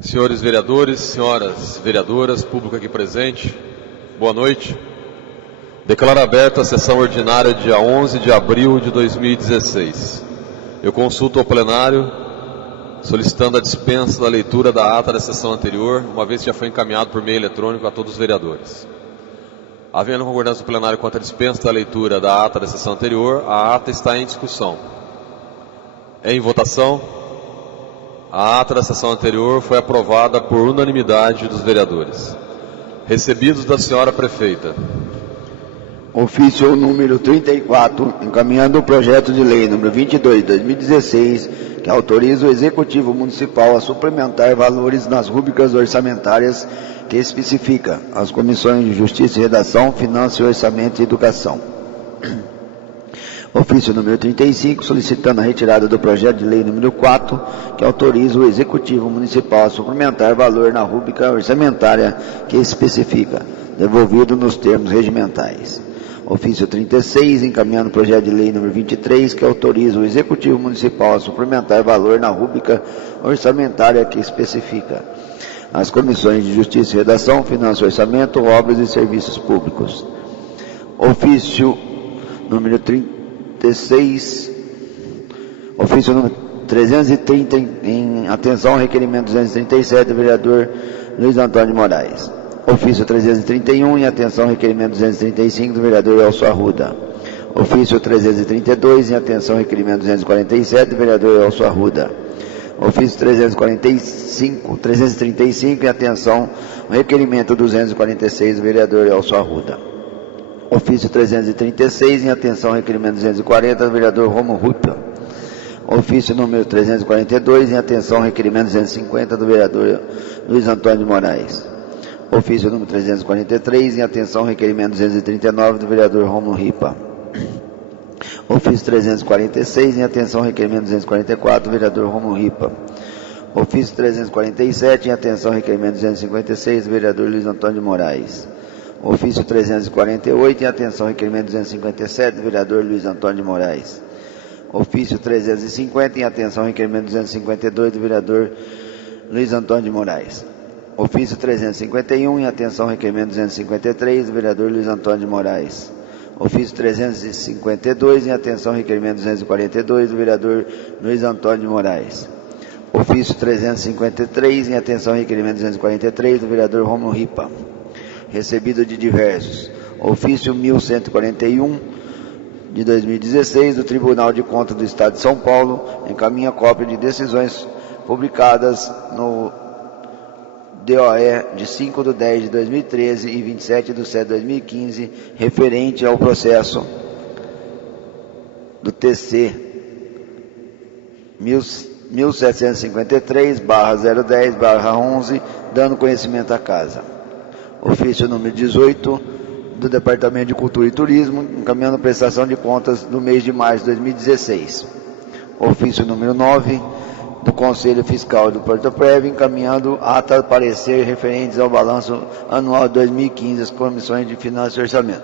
Senhores vereadores, senhoras vereadoras, público aqui presente, boa noite. Declaro aberta a sessão ordinária dia 11 de abril de 2016. Eu consulto ao plenário solicitando a dispensa da leitura da ata da sessão anterior, uma vez que já foi encaminhado por meio eletrônico a todos os vereadores. Havendo concordância do plenário quanto à dispensa da leitura da ata da sessão anterior, a ata está em discussão. Em votação, a ata da sessão anterior foi aprovada por unanimidade dos vereadores. Recebidos da senhora prefeita. Ofício número 34, encaminhando o projeto de lei número 22 de 2016, que autoriza o Executivo Municipal a suplementar valores nas rúbricas orçamentárias que especifica as comissões de Justiça e Redação, Finanças, Orçamento e Educação. Ofício número 35, solicitando a retirada do projeto de lei número 4, que autoriza o Executivo Municipal a suplementar valor na rúbrica orçamentária que especifica, devolvido nos termos regimentais. Ofício 36, encaminhando o projeto de lei número 23, que autoriza o Executivo Municipal a suplementar valor na rúbrica orçamentária que especifica as comissões de Justiça e Redação, Finanças, Orçamento, Obras e Serviços Públicos. Ofício número 36, ofício número 330, em atenção ao requerimento 237 do vereador Luiz Antônio de Moraes. Ofício 331, em atenção ao requerimento 235 do vereador Elcio Arruda. Ofício 332, em atenção ao requerimento 247 do vereador Elcio Arruda. Ofício 335, em atenção ao requerimento 246 do vereador Elcio Arruda. Ofício 336, em atenção ao requerimento 240 do vereador Romulo Ruppel. Ofício número 342, em atenção ao requerimento 250 do vereador Luiz Antônio de Moraes. Ofício número 343, em atenção ao requerimento 239 do vereador Romulo Ripa. Ofício 346, em atenção ao requerimento 244 do vereador Romulo Ripa. Ofício 347, em atenção ao requerimento 256 do vereador Luiz Antônio de Moraes. Ofício 348, em atenção ao requerimento 257 do vereador Luiz Antônio de Moraes. Ofício 350, em atenção ao requerimento 252 do vereador Luiz Antônio de Moraes. Ofício 351, em atenção ao requerimento 253 do vereador Luiz Antônio de Moraes. Ofício 352, em atenção ao requerimento 242 do vereador Luiz Antônio de Moraes. Ofício 353, em atenção ao requerimento 243 do vereador Romulo Ripa. Recebido de diversos. Ofício 1141 de 2016 do Tribunal de Contas do Estado de São Paulo, encaminha cópia de decisões publicadas no DOE de 5/10/2013 e 27/7/2015, referente ao processo do TC 1753/010/11, dando conhecimento à Casa. Ofício número 18 do Departamento de Cultura e Turismo, encaminhando prestação de contas do mês de março de 2016. Ofício número 9 do Conselho Fiscal do Porto Prévio, encaminhando ata parecer referentes ao balanço anual de 2015 às comissões de Finanças e Orçamento.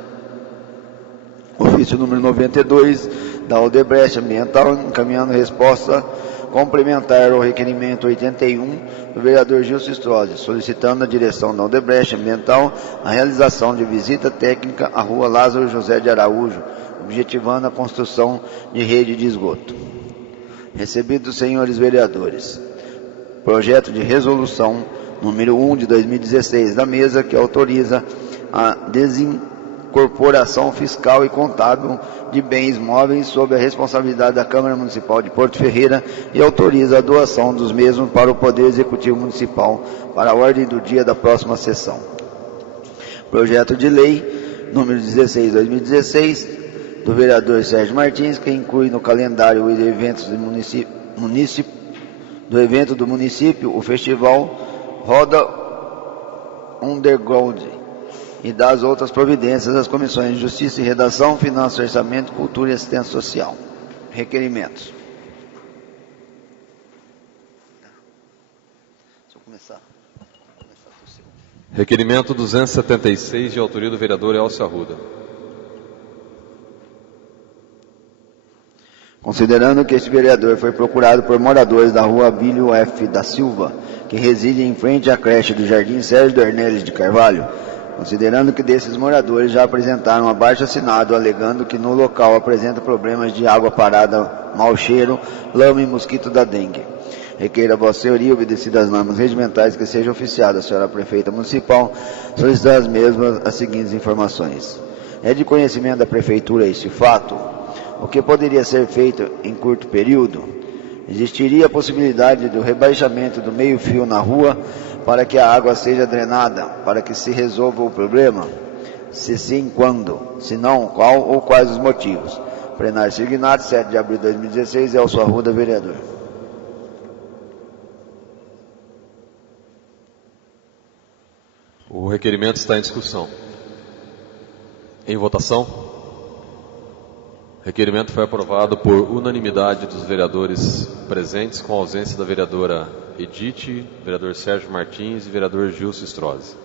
Ofício número 92 da Odebrecht Ambiental, encaminhando resposta complementar ao requerimento 81 do vereador Gilson Strozzi, solicitando à direção da Odebrecht Ambiental a realização de visita técnica à rua Lázaro José de Araújo, objetivando a construção de rede de esgoto. Recebido dos senhores vereadores, projeto de resolução número 1 de 2016 da mesa, que autoriza a desincorporação fiscal e contábil de bens móveis sob a responsabilidade da Câmara Municipal de Porto Ferreira e autoriza a doação dos mesmos para o Poder Executivo Municipal para a ordem do dia da próxima sessão. Projeto de lei número 16 de 2016 do vereador Sérgio Martins, que inclui no calendário de eventos do município o festival Roda Underground e das outras providências das comissões de Justiça e Redação, Finanças, Orçamento, Cultura e Assistência Social. Requerimentos. Deixa eu começar. Requerimento 276, de autoria do vereador Elcio Arruda. Considerando que este vereador foi procurado por moradores da rua Abílio F. da Silva, que reside em frente à creche do Jardim Sérgio Dornelles de Carvalho, considerando que desses moradores já apresentaram abaixo-assinado alegando que no local apresenta problemas de água parada, mau cheiro, lama e mosquito da dengue. Requeira a Vossa Senhoria, obedecidas as normas regimentais, que seja oficiada a senhora prefeita municipal, solicitar as mesmas as seguintes informações. É de conhecimento da prefeitura este fato? O que poderia ser feito em curto período? Existiria a possibilidade do rebaixamento do meio-fio na rua para que a água seja drenada, para que se resolva o problema? Se sim, quando? Se não, qual ou quais os motivos? Plenário Signato, 7 de abril de 2016, Elcio Arruda, vereador. O requerimento está em discussão. Em votação. O requerimento foi aprovado por unanimidade dos vereadores presentes, com a ausência da vereadora Edith, vereador Sérgio Martins e vereador Gilson Strozzi.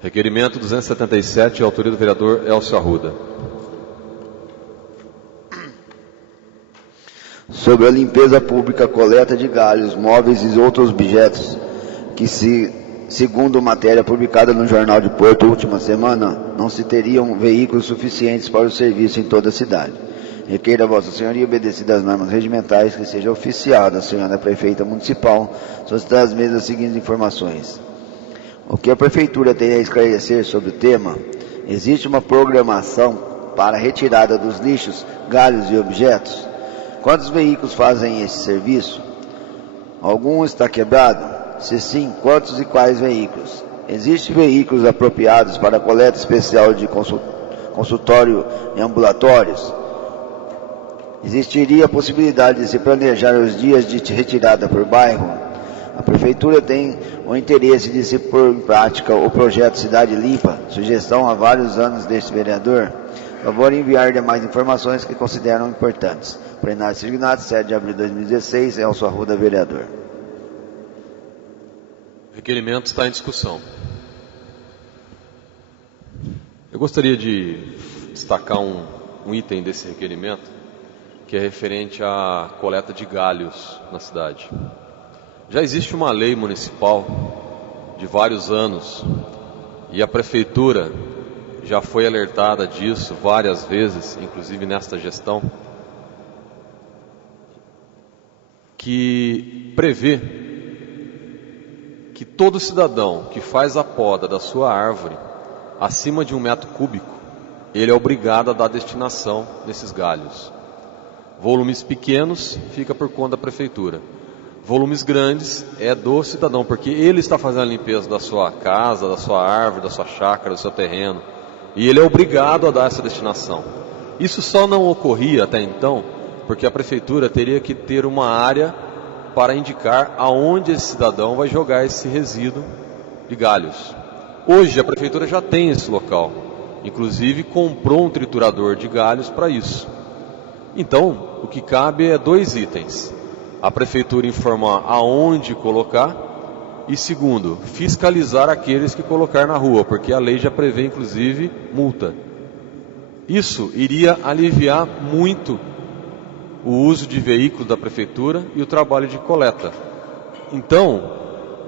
Requerimento 277, autoria do vereador Elcio Arruda. Sobre a limpeza pública, coleta de galhos, móveis e outros objetos que segundo matéria publicada no Jornal de Porto última semana, não se teriam veículos suficientes para o serviço em toda a cidade. Requeira a Vossa Senhoria, obedecidas as normas regimentais, que seja oficiada a senhora prefeita municipal, solicitar as mesmas seguintes informações. O que a prefeitura tem a esclarecer sobre o tema? Existe uma programação para a retirada dos lixos, galhos e objetos? Quantos veículos fazem esse serviço? Algum está quebrado? Se sim, quantos e quais veículos? Existem veículos apropriados para a coleta especial de consultório e ambulatórios? Existiria a possibilidade de se planejar os dias de retirada por bairro? A Prefeitura tem o interesse de se pôr em prática o projeto Cidade Limpa, sugestão há vários anos deste vereador. Favor enviar demais informações que consideram importantes. Plenário Signato, 7 de abril de 2016, Elcio Arruda, vereador. O requerimento está em discussão. Eu gostaria de destacar um item desse requerimento, que é referente à coleta de galhos na cidade. Já existe uma lei municipal de vários anos e a prefeitura já foi alertada disso várias vezes, inclusive nesta gestão, que prevê que todo cidadão que faz a poda da sua árvore acima de 1 metro cúbico, ele é obrigado a dar destinação desses galhos. Volumes pequenos fica por conta da prefeitura. Volumes grandes é do cidadão, porque ele está fazendo a limpeza da sua casa, da sua árvore, da sua chácara, do seu terreno. E ele é obrigado a dar essa destinação. Isso só não ocorria até então, porque a prefeitura teria que ter uma área para indicar aonde esse cidadão vai jogar esse resíduo de galhos. Hoje a prefeitura já tem esse local, inclusive comprou um triturador de galhos para isso. Então, o que cabe é 2 itens: a prefeitura informar aonde colocar e, segundo, fiscalizar aqueles que colocar na rua, porque a lei já prevê inclusive multa. Isso iria aliviar muito o uso de veículos da prefeitura e o trabalho de coleta. Então,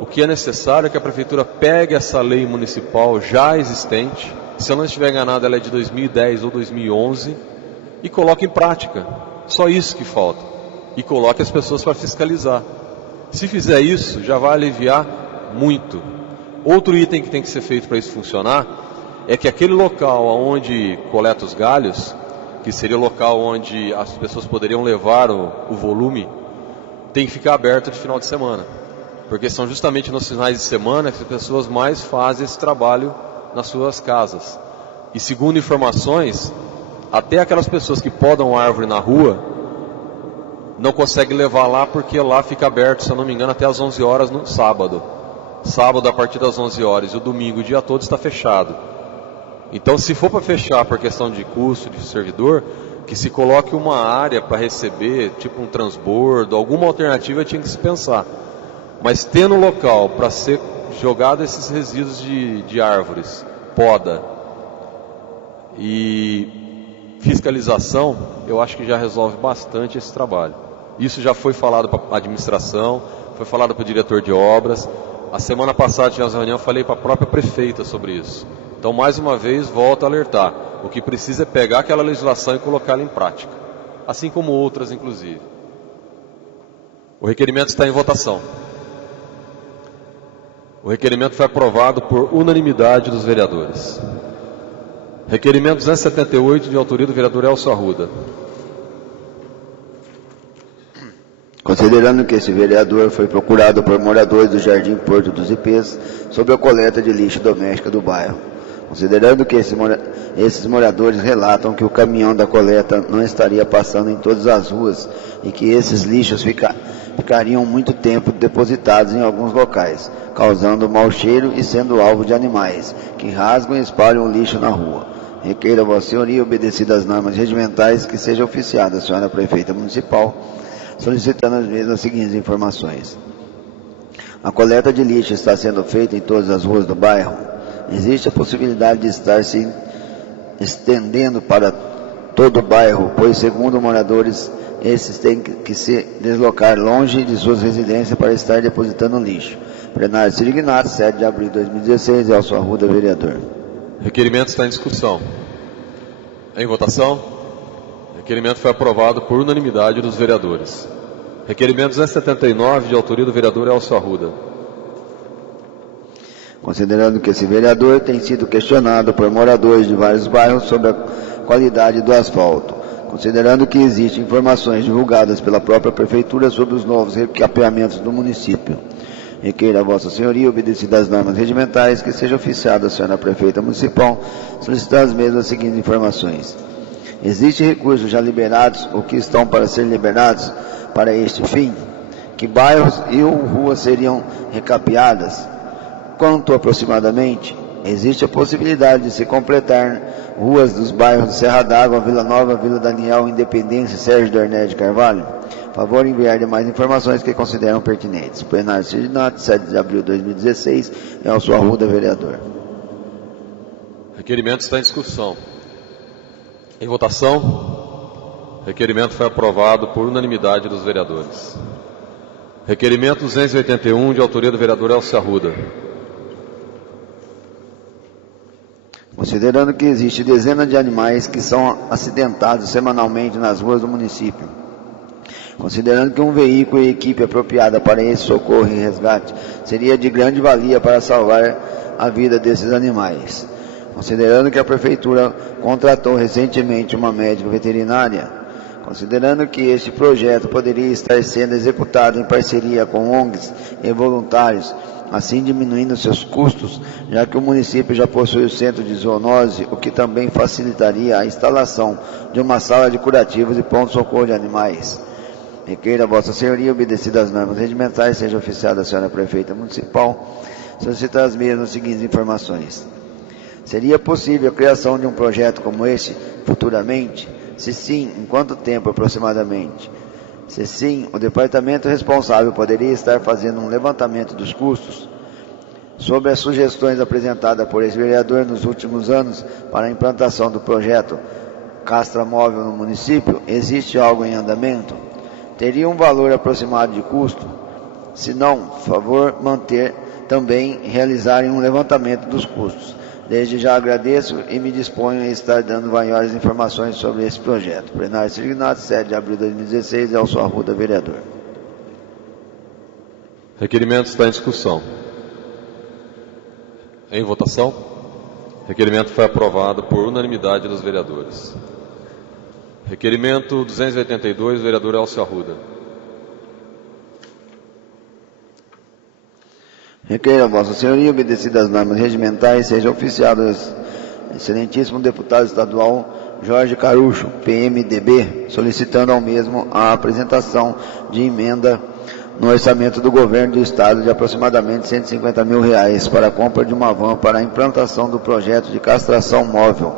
o que é necessário é que a prefeitura pegue essa lei municipal já existente, se eu não estiver enganado ela é de 2010 ou 2011, e coloque em prática. Só isso que falta. E coloque as pessoas para fiscalizar. Se fizer isso, já vai aliviar muito. Outro item que tem que ser feito para isso funcionar é que aquele local onde coleta os galhos, que seria o local onde as pessoas poderiam levar o volume, tem que ficar aberto de final de semana. Porque são justamente nos finais de semana que as pessoas mais fazem esse trabalho nas suas casas. E segundo informações, até aquelas pessoas que podam árvore na rua, não conseguem levar lá porque lá fica aberto, se eu não me engano, até às 11 horas no sábado. Sábado a partir das 11 horas e o domingo o dia todo está fechado. Então, se for para fechar por questão de custo, de servidor, que se coloque uma área para receber, tipo um transbordo, alguma alternativa tinha que se pensar. Mas tendo local para ser jogado esses resíduos de árvores, poda, e fiscalização, eu acho que já resolve bastante esse trabalho. Isso já foi falado para a administração, foi falado para o diretor de obras. A semana passada tivemos uma reunião, falei para a própria prefeita sobre isso. Então, mais uma vez, volto a alertar. O que precisa é pegar aquela legislação e colocá-la em prática, assim como outras, inclusive. O requerimento está em votação. O requerimento foi aprovado por unanimidade dos vereadores. Requerimento 278, de autoria do vereador Elcio Arruda. Considerando que esse vereador foi procurado por moradores do Jardim Porto dos Ipês sobre a coleta de lixo doméstico do bairro. Considerando que esses moradores relatam que o caminhão da coleta não estaria passando em todas as ruas e que esses lixos ficariam muito tempo depositados em alguns locais, causando mau cheiro e sendo alvo de animais, que rasgam e espalham o lixo na rua. Requeira Vossa Senhoria, obedecidas as normas regimentais, que seja oficiada a senhora prefeita municipal, solicitando as mesmas seguintes informações. A coleta de lixo está sendo feita em todas as ruas do bairro. Existe a possibilidade de estar se estendendo para todo o bairro, pois, segundo moradores, esses têm que se deslocar longe de suas residências para estar depositando lixo. Plenário Ciro Ignato, 7 de abril de 2016, Elcio Arruda, vereador. Requerimento está em discussão. Em votação. Requerimento foi aprovado por unanimidade dos vereadores. Requerimento 279, de autoria do vereador Elcio Arruda. Considerando que esse vereador tem sido questionado por moradores de vários bairros sobre a qualidade do asfalto. Considerando que existem informações divulgadas pela própria prefeitura sobre os novos recapeamentos do município. Requeira a Vossa Senhoria, obedecidas as normas regimentais, que seja oficiada a senhora prefeita municipal, solicitando as mesmas seguintes informações. Existem recursos já liberados ou que estão para ser liberados para este fim? Que bairros e ruas seriam recapeadas? Quanto aproximadamente? Existe a possibilidade de se completar ruas dos bairros de Serra d'Água, Vila Nova, Vila Daniel, Independência e Sérgio Dorné de Carvalho? Favor enviar demais informações que consideram pertinentes. Plenário Ciro Ignato, 7 de abril de 2016, Elcio Arruda, vereador. Requerimento está em discussão. Em votação. Requerimento foi aprovado por unanimidade dos vereadores. Requerimento 281, de autoria do vereador Elcio Arruda. Considerando que existe dezenas de animais que são acidentados semanalmente nas ruas do município. Considerando que um veículo e equipe apropriada para esse socorro e resgate seria de grande valia para salvar a vida desses animais. Considerando que a prefeitura contratou recentemente uma médica veterinária. Considerando que este projeto poderia estar sendo executado em parceria com ONGs e voluntários, assim diminuindo seus custos, já que o município já possui o centro de zoonose, o que também facilitaria a instalação de uma sala de curativos e pronto-socorro de animais. Requeira a Vossa Senhoria, obedecidas as normas regimentais, seja oficiada a senhora prefeita municipal, solicitar as mesmas seguintes informações. Seria possível a criação de um projeto como este futuramente? Se sim, em quanto tempo aproximadamente? Se sim, o departamento responsável poderia estar fazendo um levantamento dos custos? Sobre as sugestões apresentadas por esse vereador nos últimos anos para a implantação do projeto Castra Móvel no município, existe algo em andamento? Teria um valor aproximado de custo? Se não, favor manter também realizarem um levantamento dos custos. Desde já agradeço e me disponho a estar dando maiores informações sobre esse projeto. Plenário Ciro Ignato, 7 de abril de 2016, Elcio Arruda, vereador. Requerimento está em discussão. Em votação. Requerimento foi aprovado por unanimidade dos vereadores. Requerimento 282, vereador Elcio Arruda. Requeira a Vossa Senhoria, obedecidas as normas regimentais, seja oficiado o excelentíssimo deputado estadual Jorge Carucho, PMDB, solicitando ao mesmo a apresentação de emenda no orçamento do governo do estado de aproximadamente R$150 mil para a compra de uma van para a implantação do projeto de castração móvel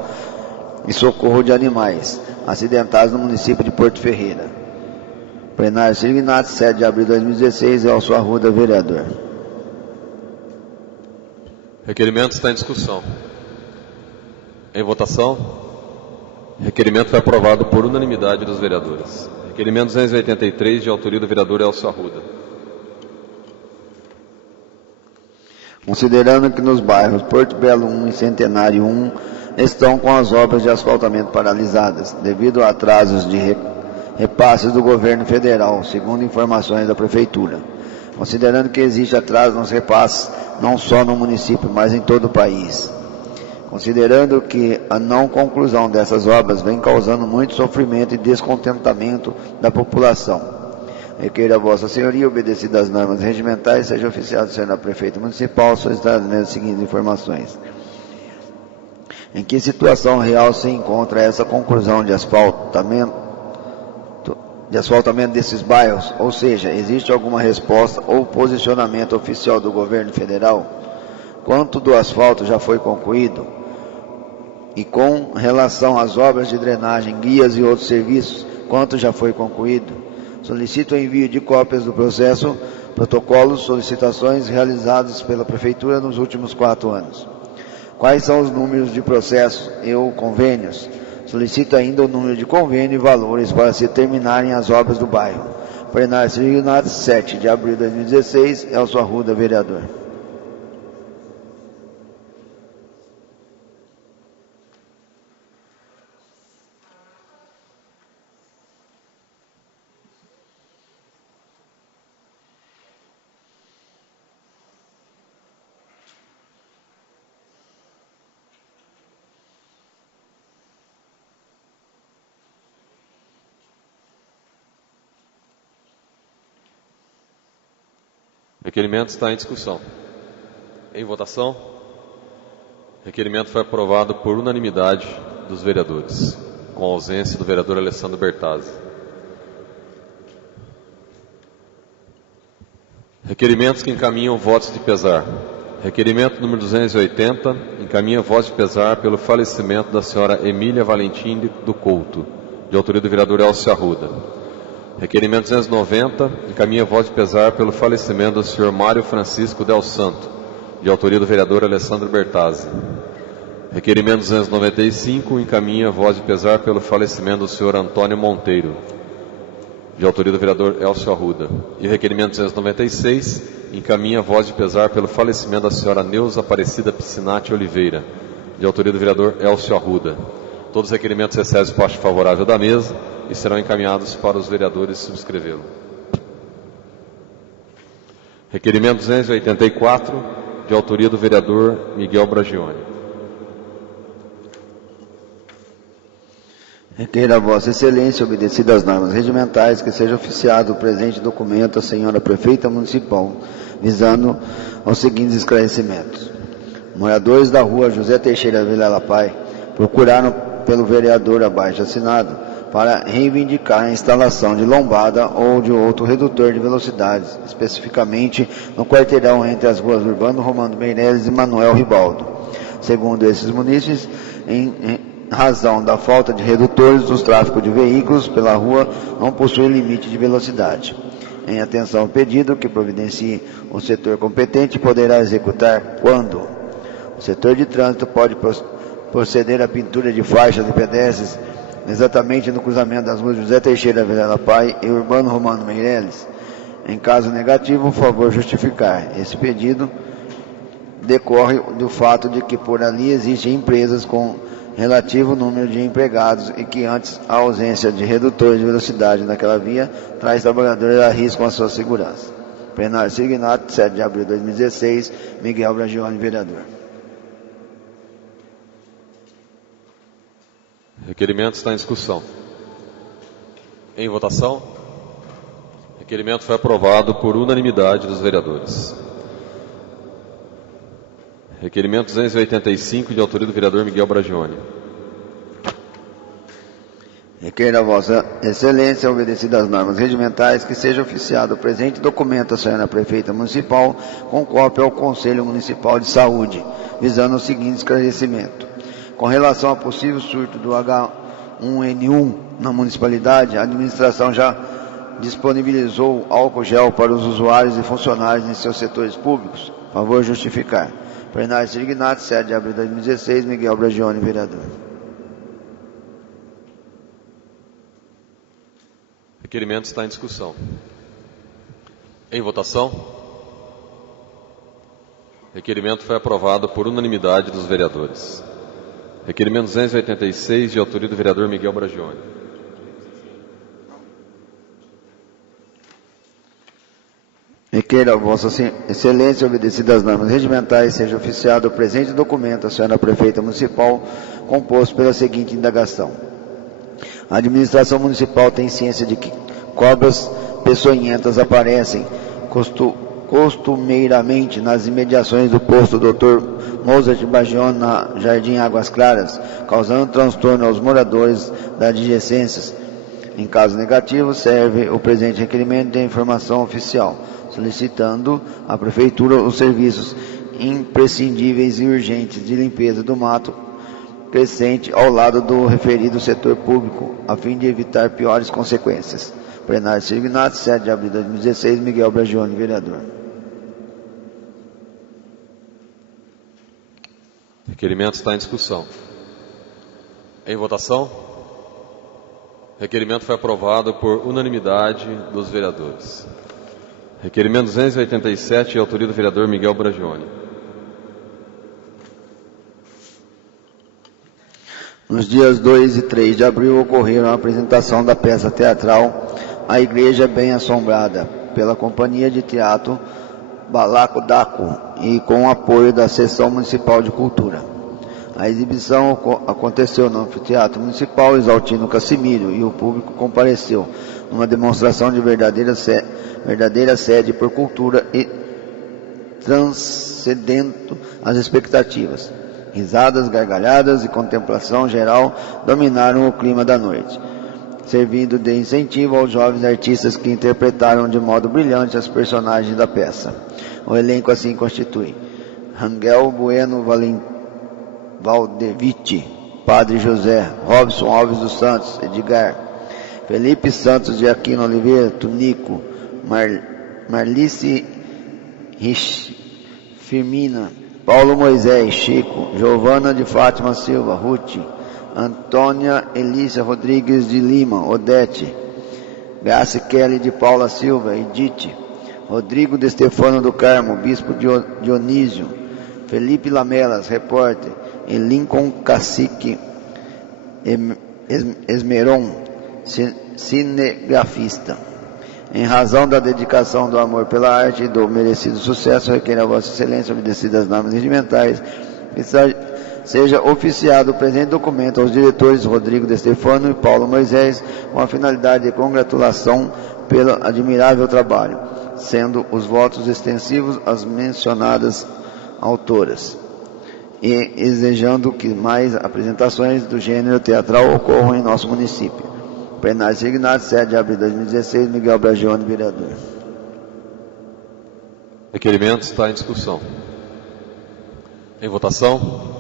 e socorro de animais acidentados no município de Porto Ferreira. Plenário Ciro Ignato, 7 de abril de 2016, Elcio Arruda, vereador. Requerimento está em discussão. Em votação. Requerimento foi aprovado por unanimidade dos vereadores. Requerimento 283, de autoria do vereador Elcio Arruda. Considerando que nos bairros Porto Belo 1 e Centenário 1 estão com as obras de asfaltamento paralisadas, devido a atrasos de repasses do governo federal, segundo informações da Prefeitura. Considerando que existe atraso nos repasses, não só no município, mas em todo o país. Considerando que a não conclusão dessas obras vem causando muito sofrimento e descontentamento da população. Requeiro a Vossa Senhoria, obedecidas as normas regimentais, seja oficiado sendo a Prefeita Municipal, solicitando as seguintes informações. Em que situação real se encontra essa conclusão de asfaltamento desses bairros? Ou seja, existe alguma resposta ou posicionamento oficial do governo federal? Quanto do asfalto já foi concluído? E com relação às obras de drenagem, guias e outros serviços, quanto já foi concluído? Solicito o envio de cópias do processo, protocolos, solicitações realizadas pela Prefeitura nos últimos 4 anos. Quais são os números de processos e ou convênios? Solicito ainda o número de convênio e valores para se terminarem as obras do bairro. Plenário Siriguinato, 7 de abril de 2016, Elcio Arruda, vereador. Requerimento está em discussão. Em votação. Requerimento foi aprovado por unanimidade dos vereadores, com a ausência do vereador Alessandro Bertazzi. Requerimentos que encaminham votos de pesar. Requerimento número 280, encaminha votos de pesar pelo falecimento da senhora Emília Valentim do Couto, de autoria do vereador Elcio Arruda. Requerimento 290, encaminha voz de pesar pelo falecimento do senhor Mário Francisco Del Santo, de autoria do vereador Alessandro Bertazzi. Requerimento 295, encaminha voz de pesar pelo falecimento do senhor Antônio Monteiro, de autoria do vereador Elcio Arruda. E requerimento 296, encaminha voz de pesar pelo falecimento da senhora Neuza Aparecida Piscinati Oliveira, de autoria do vereador Elcio Arruda. Todos os requerimentos recebem resposta favorável da mesa e serão encaminhados para os vereadores subscrevê-lo. Requerimento 284, de autoria do vereador Miguel Bragione. Requeiro a Vossa Excelência, obedecidas as normas regimentais, que seja oficiado o presente documento à senhora Prefeita Municipal, visando aos seguintes esclarecimentos. Moradores da rua José Teixeira Vilela Pai procuraram pelo vereador abaixo assinado para reivindicar a instalação de lombada ou de outro redutor de velocidades, especificamente no quarteirão entre as ruas Urbano Romano Meireles e Manuel Ribaldo. Segundo esses munícipes, em razão da falta de redutores dos tráfegos de veículos pela rua, não possui limite de velocidade. Em atenção ao pedido que providencie o setor competente, poderá executar quando o setor de trânsito pode proceder à pintura de faixas de pedestres exatamente no cruzamento das ruas José Teixeira Vilela Pai e Urbano Romano Meireles. Em caso negativo, por favor justificar. Esse pedido decorre do fato de que por ali existem empresas com relativo número de empregados e que antes a ausência de redutores de velocidade naquela via traz trabalhadores a risco com a sua segurança. Plenário Siriguinato, 7 de abril de 2016, Miguel Bragione, vereador. Requerimento está em discussão. Em votação. Requerimento foi aprovado por unanimidade dos vereadores. Requerimento 285, de autoria do vereador Miguel Bragione. Requeiro a Vossa Excelência, obedecidas as normas regimentais, que seja oficiado o presente documento à senhora Prefeita Municipal, com cópia ao Conselho Municipal de Saúde, visando o seguinte esclarecimento. Com relação ao possível surto do H1N1 na municipalidade, a administração já disponibilizou álcool gel para os usuários e funcionários em seus setores públicos. Favor justificar. Plenário Siriguinato, 7 de abril de 2016, Miguel Bragione, vereador. Requerimento está em discussão. Em votação. Requerimento foi aprovado por unanimidade dos vereadores. Requerimento 286, de autoria do vereador Miguel Bragione. Requeira a Vossa Excelência, obedecidas as normas regimentais, seja oficiado o presente documento à senhora prefeita municipal, composto pela seguinte indagação. A administração municipal tem ciência de que cobras peçonhentas aparecem costumeiramente nas imediações do posto Dr. Mozart Bragione, na Jardim Águas Claras, causando transtorno aos moradores das adjacências. Em caso negativo, serve o presente requerimento de informação oficial, solicitando à Prefeitura os serviços imprescindíveis e urgentes de limpeza do mato crescente ao lado do referido setor público, a fim de evitar piores consequências. Plenário Signado, 7 de abril de 2016, Miguel Bragione, vereador. Requerimento está em discussão. Em votação. Requerimento foi aprovado por unanimidade dos vereadores. Requerimento 287, de autoria do vereador Miguel Bragione. Nos dias 2 e 3 de abril ocorreram a apresentação da peça teatral A Igreja Bem Assombrada, pela Companhia de Teatro Balaco Daco e com o apoio da Seção Municipal de Cultura. A exibição aconteceu no Anfiteatro Municipal Exaltino Cassimiro e o público compareceu numa demonstração de verdadeira sede por cultura e transcendendo as expectativas. Risadas, gargalhadas e contemplação geral dominaram o clima da noite, servindo de incentivo aos jovens artistas que interpretaram de modo brilhante as personagens da peça. O elenco assim constitui: Rangel Bueno Valdevite, Padre José, Robson Alves dos Santos, Edgar, Felipe Santos de Aquino Oliveira, Tunico, Marlice Firmina, Paulo Moisés, Chico, Giovana de Fátima Silva, Ruth, Antônia Elícia Rodrigues de Lima, Odete, Grace Kelly de Paula Silva, Edith, Rodrigo de Stefano do Carmo, Bispo Dionísio, Felipe Lamelas, repórter, e Lincoln Cacique Esmeron, cinegrafista. Em razão da dedicação do amor pela arte e do merecido sucesso, requer a Vossa Excelência, obedecidas as normas regimentais, que seja oficiado o presente documento aos diretores Rodrigo de Stefano e Paulo Moisés, com a finalidade de congratulação pelo admirável trabalho, sendo os votos extensivos às mencionadas autoras, e desejando que mais apresentações do gênero teatral ocorram em nosso município. Plenário Signado, 7 de abril de 2016, Miguel Bragione, vereador. Requerimento está em discussão. Em votação.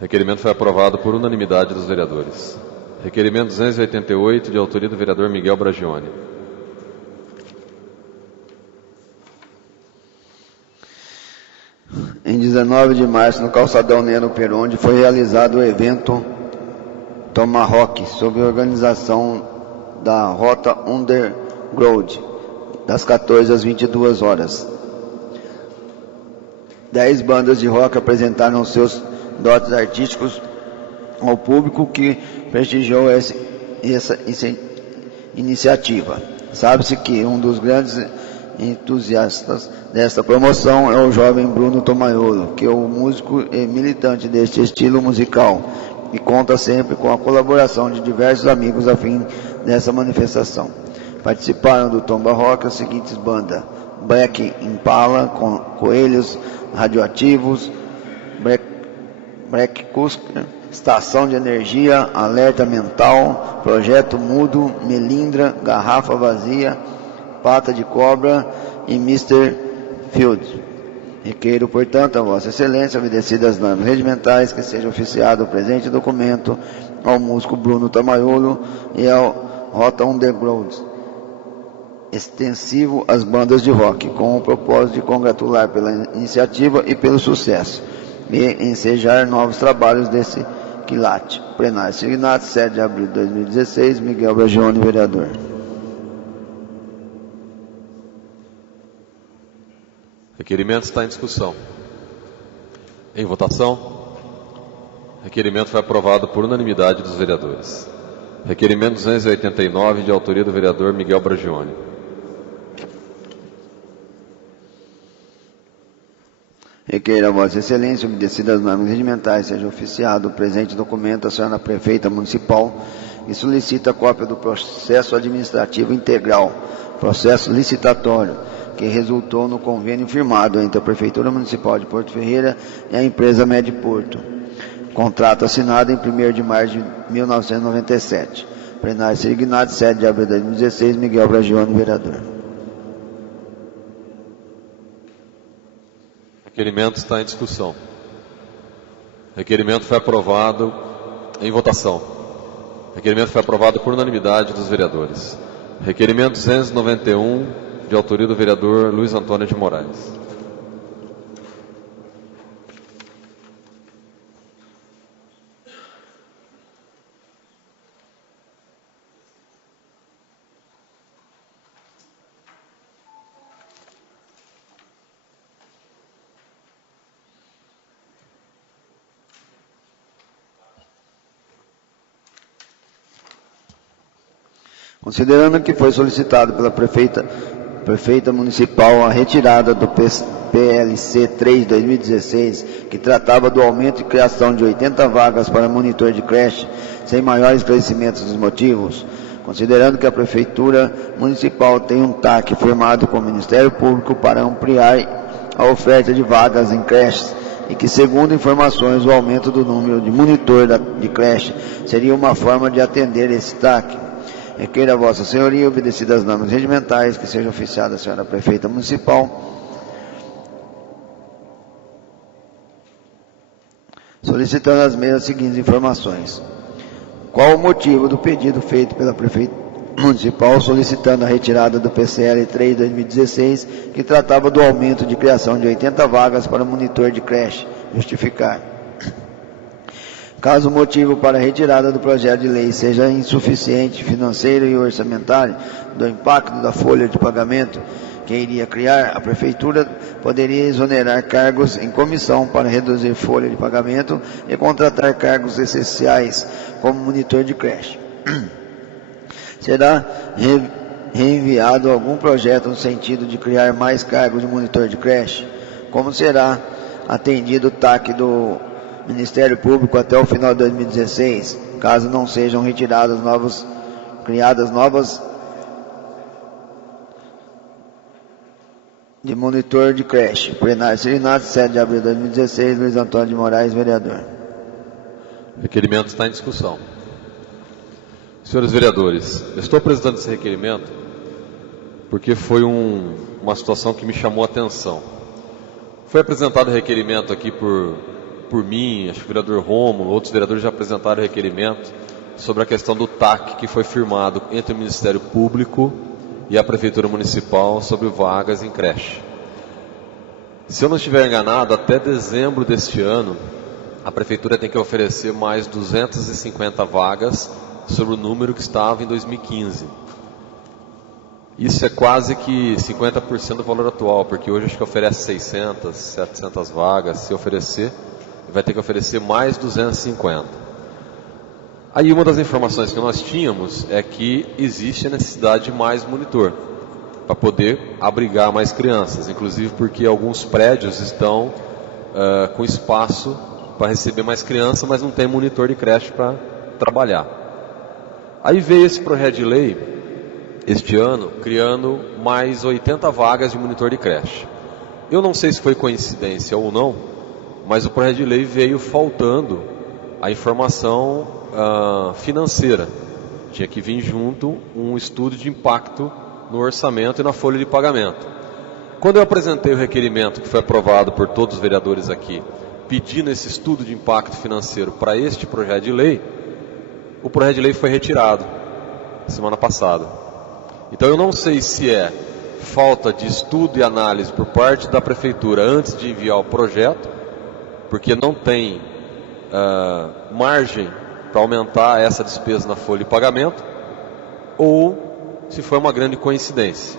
Requerimento foi aprovado por unanimidade dos vereadores. Requerimento 288, de autoria do vereador Miguel Bragione. Em 19 de março, no calçadão Nero Peronde, foi realizado o evento Tomahawk, sob a organização da Rota Underground, das 14 às 22 horas. 10 bandas de rock apresentaram seus dotes artísticos ao público que prestigiou essa iniciativa. Sabe-se que um dos grandes entusiastas desta promoção é o jovem Bruno Tomaiolo, que é o músico e militante deste estilo musical, e conta sempre com a colaboração de diversos amigos a fim dessa manifestação. Participaram do Tomba Rock as seguintes bandas: Black Impala, com Coelhos Radioativos, Black Cusker, Estação de Energia, Alerta Mental, Projeto Mudo, Melindra, Garrafa Vazia, Pata de Cobra e Mr. Field. Requeiro, portanto, a Vossa Excelência, obedecidas as normas regimentais, que seja oficiado o presente documento ao músico Bruno Tomaiolo e ao Rota Underground, extensivo às bandas de rock, com o propósito de congratular pela iniciativa e pelo sucesso, e ensejar novos trabalhos desse quilate. Plenário signado, 7 de abril de 2016, Miguel Bragione, vereador. Requerimento está em discussão. Em votação. Requerimento foi aprovado por unanimidade dos vereadores. Requerimento 289, de autoria do vereador Miguel Bragione. Requeira a Vossa Excelência, obedecidas as normas regimentais, seja oficiado o presente documento à senhora prefeita municipal e solicita cópia do processo administrativo integral, processo licitatório, que resultou no convênio firmado entre a Prefeitura Municipal de Porto Ferreira e a empresa Mediporto. Contrato assinado em 1º de março de 1997. Plenário signado, 7 de abril de 2016, Miguel Bragione, vereador. Requerimento está em discussão. Requerimento foi aprovado em votação. Requerimento foi aprovado por unanimidade dos vereadores. Requerimento 291, de autoria do vereador Luiz Antônio de Moraes. Considerando que foi solicitado pela prefeita municipal a retirada do PLC 3/2016, que tratava do aumento e criação de 80 vagas para monitor de creche, sem maiores esclarecimentos dos motivos, considerando que a prefeitura municipal tem um TAC firmado com o Ministério Público para ampliar a oferta de vagas em creches, e que, segundo informações, o aumento do número de monitor de creche seria uma forma de atender esse TAC. Requeira a Vossa Senhoria, obedecidas as normas regimentais, que seja oficiada a senhora prefeita municipal, solicitando as mesmas seguintes informações. Qual o motivo do pedido feito pela prefeita municipal solicitando a retirada do PCL 3/2016, que tratava do aumento de criação de 80 vagas para monitor de creche? Justificar. Caso o motivo para a retirada do projeto de lei seja insuficiente financeiro e orçamentário do impacto da folha de pagamento que iria criar, a Prefeitura poderia exonerar cargos em comissão para reduzir folha de pagamento e contratar cargos essenciais, como monitor de creche. Será reenviado algum projeto no sentido de criar mais cargos de monitor de creche? Como será atendido o TAC do Ministério Público até o final de 2016, caso não sejam criadas novas de monitor de creche? Plenário signado, 7 de abril de 2016, Luiz Antônio de Moraes, vereador. Requerimento está em discussão. Senhores vereadores, eu estou apresentando esse requerimento porque foi uma situação que me chamou a atenção. Foi apresentado requerimento aqui por mim, acho que o vereador Rômulo, outros vereadores já apresentaram requerimento sobre a questão do TAC que foi firmado entre o Ministério Público e a Prefeitura Municipal sobre vagas em creche. Se eu não estiver enganado, até dezembro deste ano, a Prefeitura tem que oferecer mais 250 vagas sobre o número que estava em 2015. Isso é quase que 50% do valor atual, porque hoje acho que oferece 600, 700 vagas. Se oferecer, vai ter que oferecer mais 250. Aí uma das informações que nós tínhamos é que existe a necessidade de mais monitor, para poder abrigar mais crianças, inclusive porque alguns prédios estão com espaço para receber mais crianças, mas não tem monitor de creche para trabalhar. Aí veio esse projeto de lei, este ano, criando mais 80 vagas de monitor de creche. Eu não sei se foi coincidência ou não, mas o projeto de lei veio faltando a informação financeira. Tinha que vir junto um estudo de impacto no orçamento e na folha de pagamento. Quando eu apresentei o requerimento, que foi aprovado por todos os vereadores aqui, pedindo esse estudo de impacto financeiro para este projeto de lei, o projeto de lei foi retirado semana passada. Então eu não sei se é falta de estudo e análise por parte da Prefeitura antes de enviar o projeto, porque não tem margem para aumentar essa despesa na folha de pagamento, ou se foi uma grande coincidência.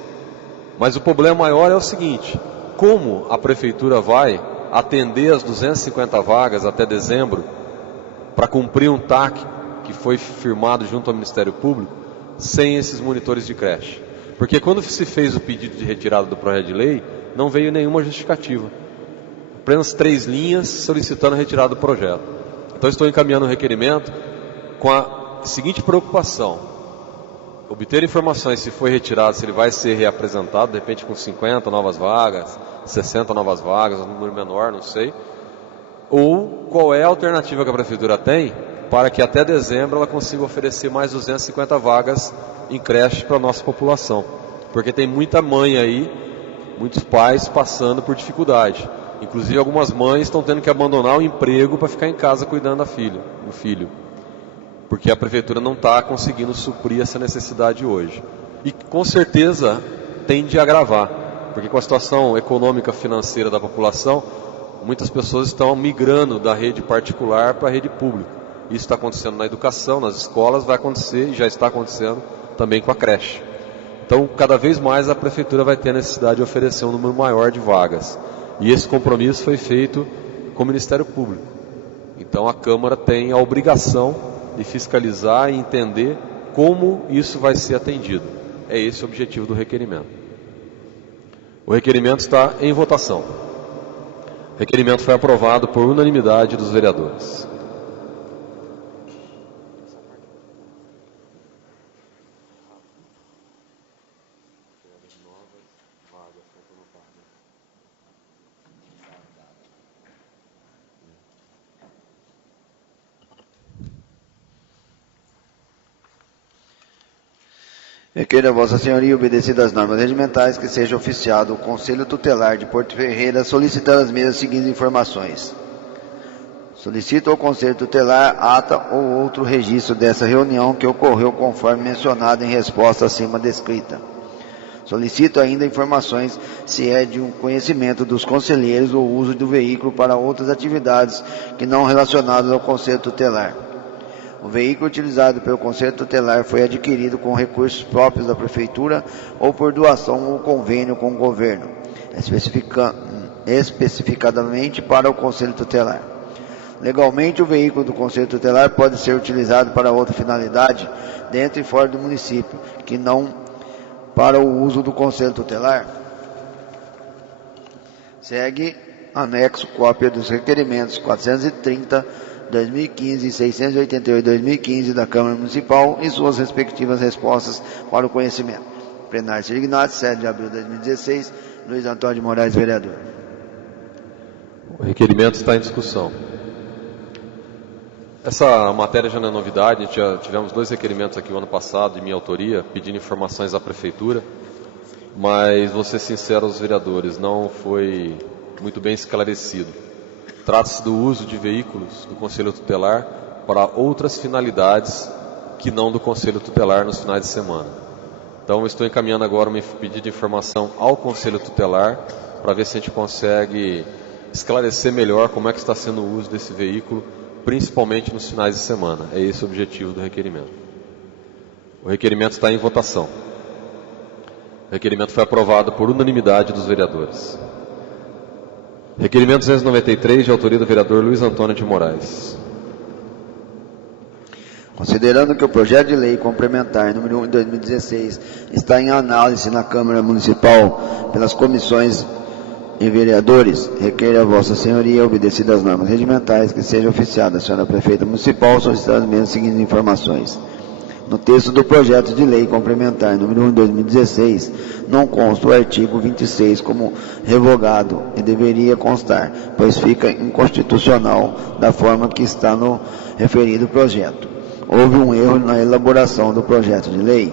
Mas o problema maior é o seguinte: como a prefeitura vai atender as 250 vagas até dezembro para cumprir um TAC que foi firmado junto ao Ministério Público sem esses monitores de creche? Porque quando se fez o pedido de retirada do projeto de lei, não veio nenhuma justificativa. Apenas 3 linhas solicitando a retirada do projeto. Então estou encaminhando o requerimento com a seguinte preocupação: obter informações se foi retirado, se ele vai ser reapresentado, de repente com 50 novas vagas, 60 novas vagas, um número menor, não sei. Ou qual é a alternativa que a prefeitura tem para que até dezembro ela consiga oferecer mais 250 vagas em creche para a nossa população. Porque tem muita mãe aí, muitos pais passando por dificuldade. Inclusive algumas mães estão tendo que abandonar o emprego para ficar em casa cuidando do filho. Porque a prefeitura não está conseguindo suprir essa necessidade hoje. E com certeza tende a agravar, porque com a situação econômica financeira da população, muitas pessoas estão migrando da rede particular para a rede pública. Isso está acontecendo na educação, nas escolas, vai acontecer e já está acontecendo também com a creche. Então, cada vez mais a prefeitura vai ter a necessidade de oferecer um número maior de vagas. E esse compromisso foi feito com o Ministério Público. Então, a Câmara tem a obrigação de fiscalizar e entender como isso vai ser atendido. É esse o objetivo do requerimento. O requerimento está em votação. O requerimento foi aprovado por unanimidade dos vereadores. Requeiro a Vossa Senhoria, obedecidas as normas regimentais, que seja oficiado o Conselho Tutelar de Porto Ferreira, solicitando as mesmas seguintes informações. Solicito ao Conselho Tutelar ata ou outro registro dessa reunião que ocorreu conforme mencionado em resposta acima descrita. Solicito ainda informações se é de um conhecimento dos conselheiros o uso do veículo para outras atividades que não relacionadas ao Conselho Tutelar. O veículo utilizado pelo Conselho Tutelar foi adquirido com recursos próprios da Prefeitura ou por doação ou convênio com o Governo, especificadamente para o Conselho Tutelar. Legalmente, o veículo do Conselho Tutelar pode ser utilizado para outra finalidade dentro e fora do município, que não para o uso do Conselho Tutelar. Segue anexo cópia dos requerimentos 430/2015 e 688/2015 da Câmara Municipal e suas respectivas respostas para o conhecimento. Plenário Sirignati, 7 de abril de 2016, Luiz Antônio de Moraes, vereador. O requerimento está em discussão. Essa matéria já não é novidade, já tivemos 2 requerimentos aqui o ano passado, de minha autoria, pedindo informações à Prefeitura, mas vou ser sincero aos vereadores, não foi muito bem esclarecido. Trata-se do uso de veículos do Conselho Tutelar para outras finalidades que não do Conselho Tutelar nos finais de semana. Então, eu estou encaminhando agora um pedido de informação ao Conselho Tutelar para ver se a gente consegue esclarecer melhor como é que está sendo o uso desse veículo, principalmente nos finais de semana. É esse o objetivo do requerimento. O requerimento está em votação. O requerimento foi aprovado por unanimidade dos vereadores. Requerimento 293, de autoria do vereador Luiz Antônio de Moraes. Considerando que o projeto de lei complementar número 1 de 2016 está em análise na Câmara Municipal pelas comissões e vereadores, requer a Vossa Senhoria, obedecidas as normas regimentais, que seja oficiada a senhora Prefeita Municipal, solicitando as mesmas seguintes informações. No texto do projeto de lei complementar número 1 de 2016, não consta o artigo 26 como revogado e deveria constar, pois fica inconstitucional da forma que está no referido projeto. Houve um erro na elaboração do projeto de lei.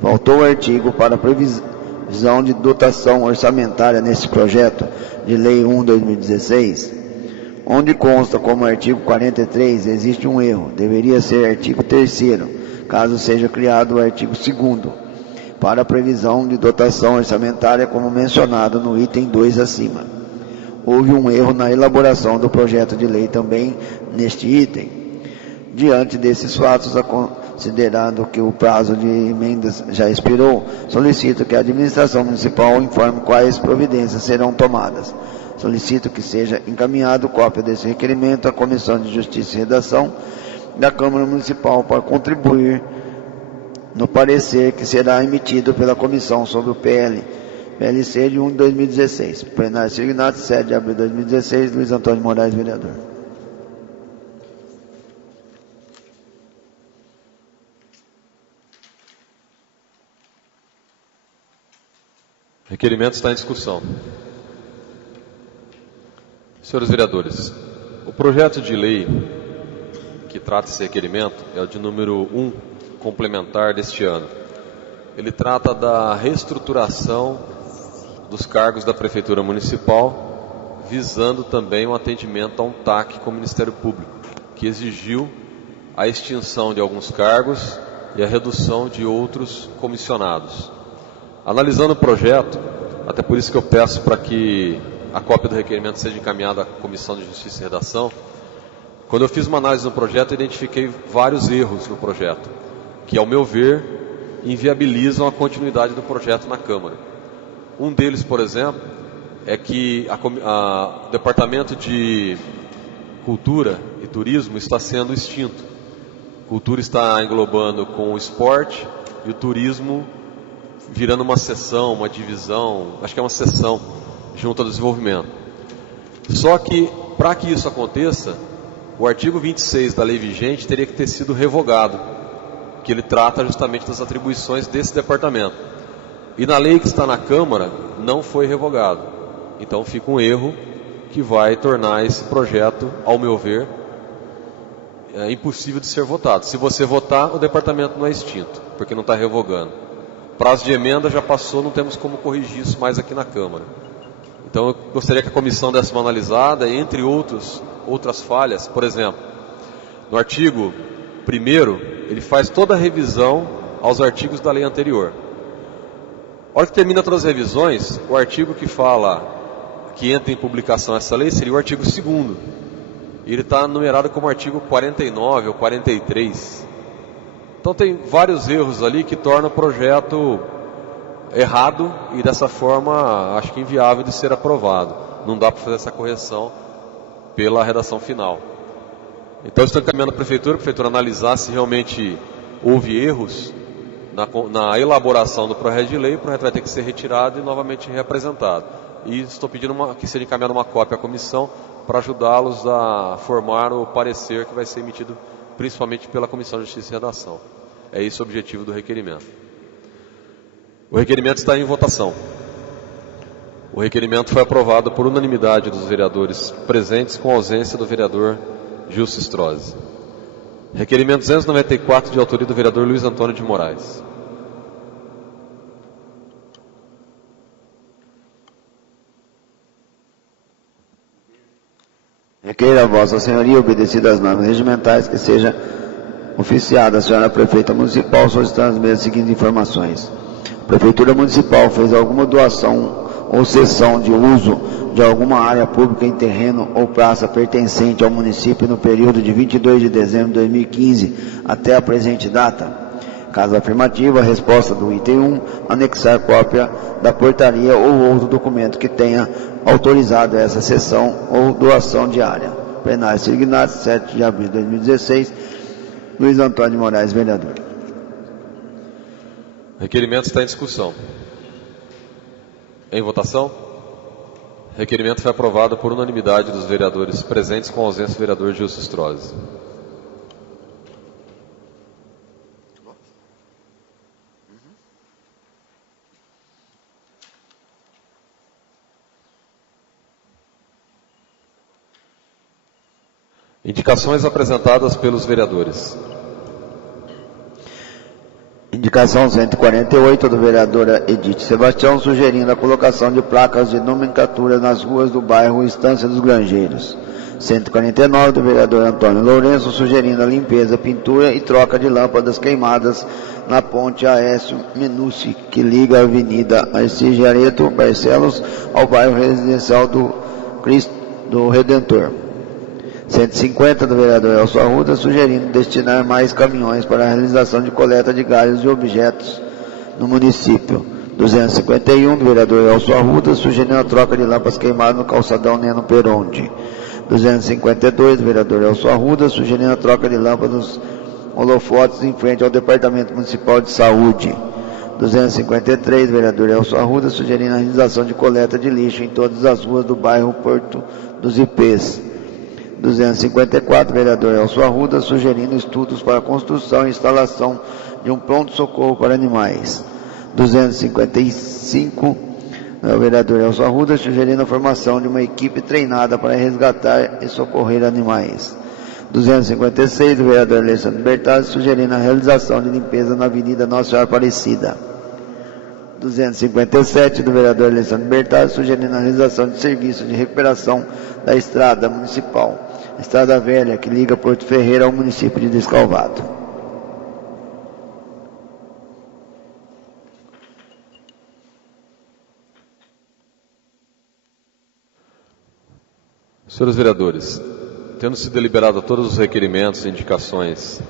Faltou o artigo para previsão de dotação orçamentária nesse projeto de lei 1 de 2016, onde consta como artigo 43, existe um erro, deveria ser artigo 3º, caso seja criado o artigo 2º, para a previsão de dotação orçamentária como mencionado no item 2 acima. houve um erro na elaboração do projeto de lei também neste item. Diante desses fatos, considerando que o prazo de emendas já expirou, solicito que a administração municipal informe quais providências serão tomadas. Solicito que seja encaminhado cópia desse requerimento à Comissão de Justiça e Redação da Câmara Municipal para contribuir no parecer que será emitido pela Comissão sobre o PLC de 1 de 2016. Plenário Signado, 7 de abril de 2016, Luiz Antônio Moraes, vereador. O requerimento está em discussão. Senhores vereadores, o projeto de lei que trata esse requerimento é o de número 1, complementar deste ano. Ele trata da reestruturação dos cargos da Prefeitura Municipal, visando também o atendimento a um TAC com o Ministério Público, que exigiu a extinção de alguns cargos e a redução de outros comissionados. Analisando o projeto, até por isso que eu peço para que a cópia do requerimento seja encaminhada à Comissão de Justiça e Redação, quando eu fiz uma análise no projeto, eu identifiquei vários erros no projeto, que, ao meu ver, inviabilizam a continuidade do projeto na Câmara. Um deles, por exemplo, é que o Departamento de Cultura e Turismo está sendo extinto. Cultura está englobando com o esporte e o turismo virando uma seção, uma divisão, acho que é uma seção junto ao desenvolvimento. Só que, para que isso aconteça, o artigo 26 da lei vigente teria que ter sido revogado, que ele trata justamente das atribuições desse departamento. E na lei que está na Câmara, não foi revogado. Então fica um erro que vai tornar esse projeto, ao meu ver, impossível de ser votado. Se você votar, o departamento não é extinto, porque não está revogando. Prazo de emenda já passou, não temos como corrigir isso mais aqui na Câmara. Então eu gostaria que a comissão desse uma analisada, entre outras falhas. Por exemplo, no artigo 1º, ele faz toda a revisão aos artigos da lei anterior. A hora que termina todas as revisões, o artigo que fala que entra em publicação essa lei seria o artigo 2º. E ele está numerado como artigo 49 ou 43. Então tem vários erros ali que tornam o projeto errado e dessa forma acho que inviável de ser aprovado. Não dá para fazer essa correção pela redação final. Então estou encaminhando a Prefeitura analisar se realmente houve erros na elaboração do projeto de lei. O projeto vai ter que ser retirado e novamente reapresentado. E estou pedindo que seja encaminhada uma cópia à comissão para ajudá-los a formar o parecer que vai ser emitido principalmente pela Comissão de Justiça e Redação. É esse o objetivo do requerimento. O requerimento está em votação. O requerimento foi aprovado por unanimidade dos vereadores presentes, com ausência do vereador Gilson Strozzi. Requerimento 294, de autoria do vereador Luiz Antônio de Moraes. Requeiro a Vossa Senhoria, obedecidas às normas regimentais, que seja oficiada a senhora Prefeita Municipal solicitando as mesmas seguintes informações. A Prefeitura Municipal fez alguma doação ou cessão de uso de alguma área pública em terreno ou praça pertencente ao município no período de 22 de dezembro de 2015 até a presente data? Caso afirmativo, a resposta do item 1, anexar cópia da portaria ou outro documento que tenha autorizado essa cessão ou doação de área. Plenário Signado, 7 de abril de 2016, Luiz Antônio de Moraes, vereador. O requerimento está em discussão. Em votação? O requerimento foi aprovado por unanimidade dos vereadores presentes, com ausência do vereador Gilson Strozzi. Indicações apresentadas pelos vereadores. Indicação 148 do vereadora Edith Sebastião, sugerindo a colocação de placas de nomenclatura nas ruas do bairro Estância dos Granjeiros. 149 do vereador Antônio Lourenço, sugerindo a limpeza, pintura e troca de lâmpadas queimadas na ponte Aécio Menucci, que liga a Avenida Arcídio Areto Barcelos ao bairro residencial do Cristo do Redentor. 150 do vereador Elcio Arruda, sugerindo destinar mais caminhões para a realização de coleta de galhos e objetos no município. 251 do vereador Elcio Arruda, sugerindo a troca de lâmpadas queimadas no calçadão Neno Peronde. 252 do vereador Elcio Arruda, sugerindo a troca de lâmpadas nos holofotes em frente ao Departamento Municipal de Saúde. 253 do vereador Elcio Arruda, sugerindo a realização de coleta de lixo em todas as ruas do bairro Porto dos Ipês. 254 do vereador Elcio Arruda, sugerindo estudos para a construção e instalação de um pronto-socorro para animais. 255 do vereador Elcio Arruda, sugerindo a formação de uma equipe treinada para resgatar e socorrer animais. 256 do vereador Alessandro Bertazzi, sugerindo a realização de limpeza na Avenida Nossa Senhora Aparecida. 257 do vereador Alessandro Bertazzi, sugerindo a realização de serviços de recuperação da estrada municipal, estrada velha que liga Porto Ferreira ao município de Descalvado. Senhores vereadores, tendo se deliberado todos os requerimentos e indicações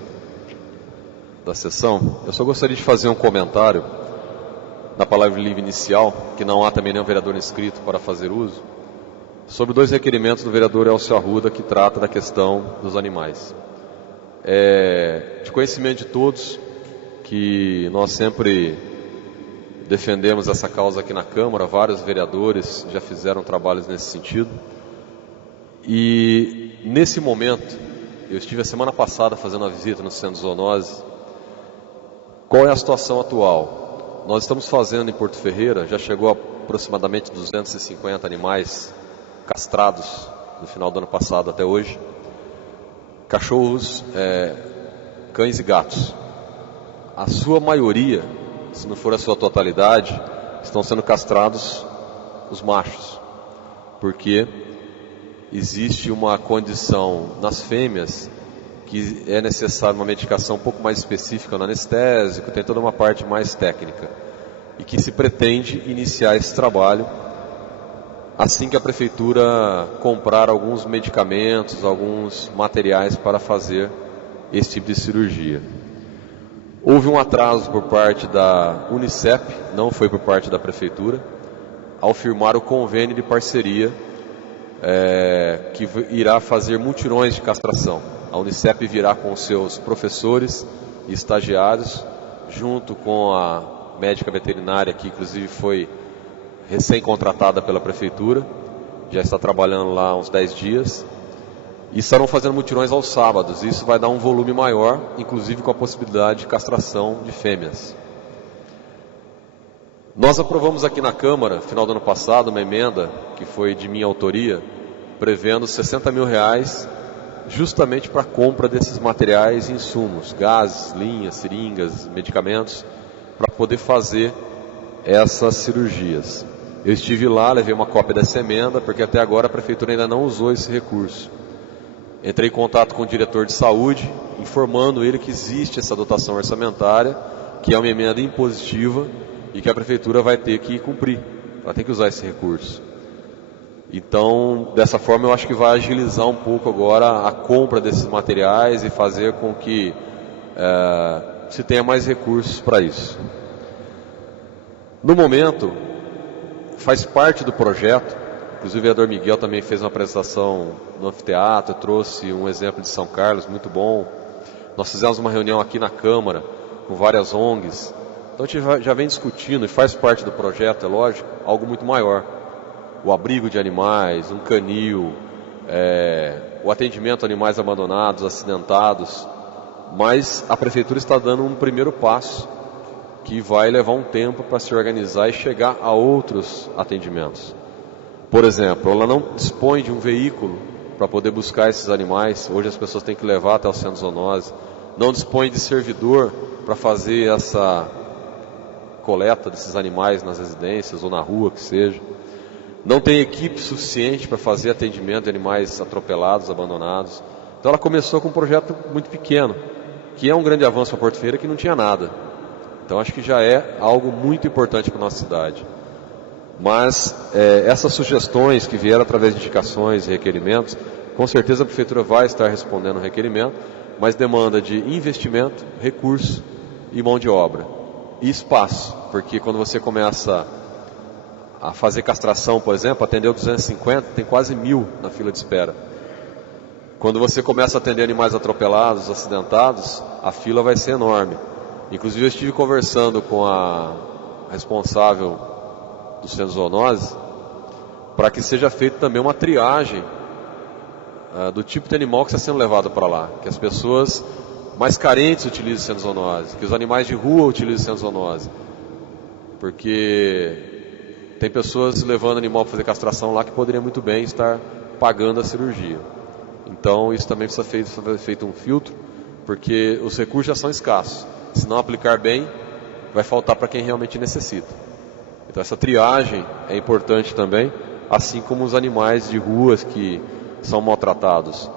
da sessão, eu só gostaria de fazer um comentário na palavra livre inicial, que não há também nenhum vereador inscrito para fazer uso, sobre dois requerimentos do vereador Elcio Arruda que trata da questão dos animais. É de conhecimento de todos que nós sempre defendemos essa causa aqui na Câmara, vários vereadores já fizeram trabalhos nesse sentido. E nesse momento, eu estive a semana passada fazendo uma visita no Centro de Zoonose. Qual é a situação atual? Nós estamos fazendo em Porto Ferreira, já chegou a aproximadamente 250 animais castrados no final do ano passado até hoje. Cachorros, cães e gatos. A sua maioria, se não for a sua totalidade, estão sendo castrados os machos. Porque existe uma condição nas fêmeas que é necessária uma medicação um pouco mais específica no anestésico, tem toda uma parte mais técnica. E que se pretende iniciar esse trabalho assim que a prefeitura comprar alguns medicamentos, alguns materiais para fazer esse tipo de cirurgia. Houve um atraso por parte da Unicep, não foi por parte da prefeitura, ao firmar o convênio de parceria que irá fazer mutirões de castração. A Unicep virá com seus professores e estagiários, junto com a médica veterinária, que inclusive foi recém-contratada pela prefeitura, já está trabalhando lá há uns 10 dias, e estarão fazendo mutirões aos sábados. Isso vai dar um volume maior, inclusive com a possibilidade de castração de fêmeas. Nós aprovamos aqui na Câmara, final do ano passado, uma emenda que foi de minha autoria, prevendo R$60 mil justamente para a compra desses materiais e insumos, gases, linhas, seringas, medicamentos, para poder fazer essas cirurgias. Eu estive lá, levei uma cópia dessa emenda, porque até agora a prefeitura ainda não usou esse recurso. Entrei em contato com o diretor de saúde, informando ele que existe essa dotação orçamentária, que é uma emenda impositiva e que a prefeitura vai ter que cumprir. Ela tem que usar esse recurso. Então, dessa forma, eu acho que vai agilizar um pouco agora a compra desses materiais e fazer com que se tenha mais recursos para isso. No momento, faz parte do projeto, inclusive o vereador Miguel também fez uma apresentação no anfiteatro, trouxe um exemplo de São Carlos, muito bom. Nós fizemos uma reunião aqui na Câmara com várias ONGs. Então a gente já vem discutindo, e faz parte do projeto, é lógico, algo muito maior. O abrigo de animais, um canil, o atendimento a animais abandonados, acidentados. Mas a prefeitura está dando um primeiro passo que vai levar um tempo para se organizar e chegar a outros atendimentos. Por exemplo, ela não dispõe de um veículo para poder buscar esses animais. Hoje as pessoas têm que levar até o centro de zoonose. Não dispõe de servidor para fazer essa coleta desses animais nas residências ou na rua, que seja. Não tem equipe suficiente para fazer atendimento de animais atropelados, abandonados. Então ela começou com um projeto muito pequeno, que é um grande avanço para Porto Ferreira, que não tinha nada. Então acho que já é algo muito importante para a nossa cidade. Mas essas sugestões que vieram através de indicações e requerimentos, com certeza a Prefeitura vai estar respondendo o requerimento, mas demanda de investimento, recurso e mão de obra. E espaço, porque quando você começa a fazer castração, por exemplo, atendeu 250, tem quase 1000 na fila de espera. Quando você começa a atender animais atropelados, acidentados, a fila vai ser enorme. Inclusive eu estive conversando com a responsável do Centro Zoonose para que seja feita também uma triagem do tipo de animal que está sendo levado para lá, que as pessoas mais carentes utilizem o Centro Zoonose, que os animais de rua utilizem o Centro Zoonose, porque tem pessoas levando animal para fazer castração lá que poderiam muito bem estar pagando a cirurgia. Então isso também precisa ser feito um filtro, porque os recursos já são escassos. Se não aplicar bem, vai faltar para quem realmente necessita. Então essa triagem é importante também, assim como os animais de ruas que são maltratados.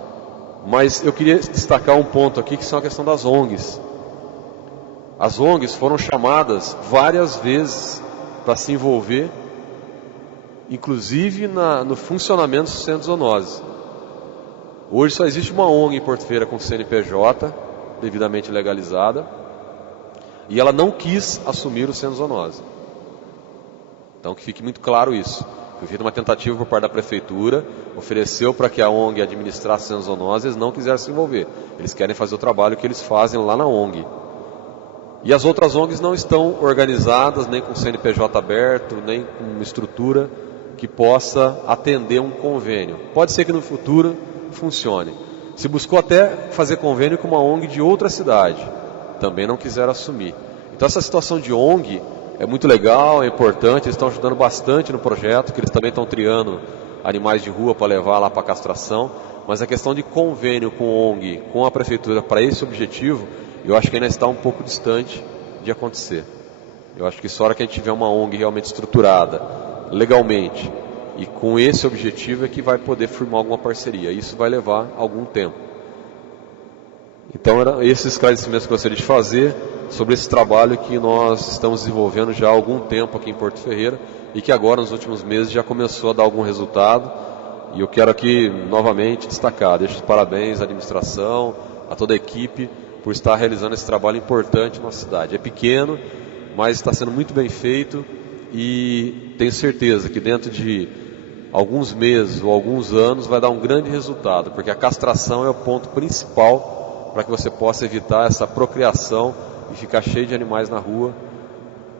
Mas eu queria destacar um ponto aqui, que são a questão das ONGs. As ONGs foram chamadas várias vezes para se envolver, inclusive no funcionamento dos centros zoonoses. Hoje só existe uma ONG em Porto Ferreira com CNPJ, devidamente legalizada, e ela não quis assumir o centro zoonose. Então que fique muito claro isso. Foi feita uma tentativa por parte da Prefeitura, ofereceu para que a ONG administrasse o centro zoonose, eles não quiseram se envolver. Eles querem fazer o trabalho que eles fazem lá na ONG. E as outras ONGs não estão organizadas, nem com CNPJ aberto, nem com uma estrutura que possa atender um convênio. Pode ser que no futuro funcione. Se buscou até fazer convênio com uma ONG de outra cidade, também não quiseram assumir. Então essa situação de ONG é muito legal, é importante, eles estão ajudando bastante no projeto, que eles também estão triando animais de rua para levar lá para castração, mas a questão de convênio com ONG, com a Prefeitura para esse objetivo, eu acho que ainda está um pouco distante de acontecer. Eu acho que só a hora que a gente tiver uma ONG realmente estruturada, legalmente, e com esse objetivo é que vai poder firmar alguma parceria. Isso vai levar algum tempo. Então, era esses esclarecimentos que eu gostaria de fazer sobre esse trabalho que nós estamos desenvolvendo já há algum tempo aqui em Porto Ferreira e que agora, nos últimos meses, já começou a dar algum resultado. E eu quero aqui, novamente, destacar. Deixo os parabéns à administração, a toda a equipe, por estar realizando esse trabalho importante na nossa cidade. É pequeno, mas está sendo muito bem feito e tenho certeza que dentro de alguns meses ou alguns anos vai dar um grande resultado, porque a castração é o ponto principal para que você possa evitar essa procriação e ficar cheio de animais na rua,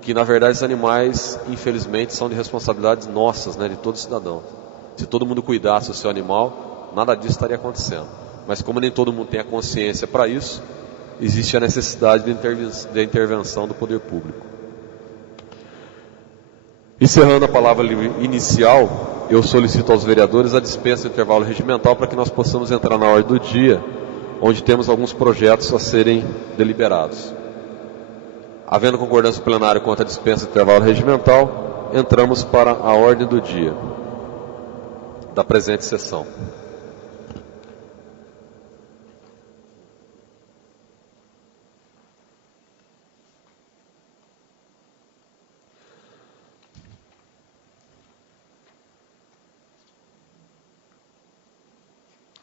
que na verdade esses animais, infelizmente, são de responsabilidades nossas, né, de todo cidadão. Se todo mundo cuidasse do seu animal, nada disso estaria acontecendo. Mas como nem todo mundo tem a consciência para isso, existe a necessidade de intervenção do poder público. Encerrando a palavra inicial, eu solicito aos vereadores a dispensa do intervalo regimental para que nós possamos entrar na ordem do dia, onde temos alguns projetos a serem deliberados. Havendo concordância do plenário quanto à dispensa do intervalo regimental, entramos para a ordem do dia da presente sessão.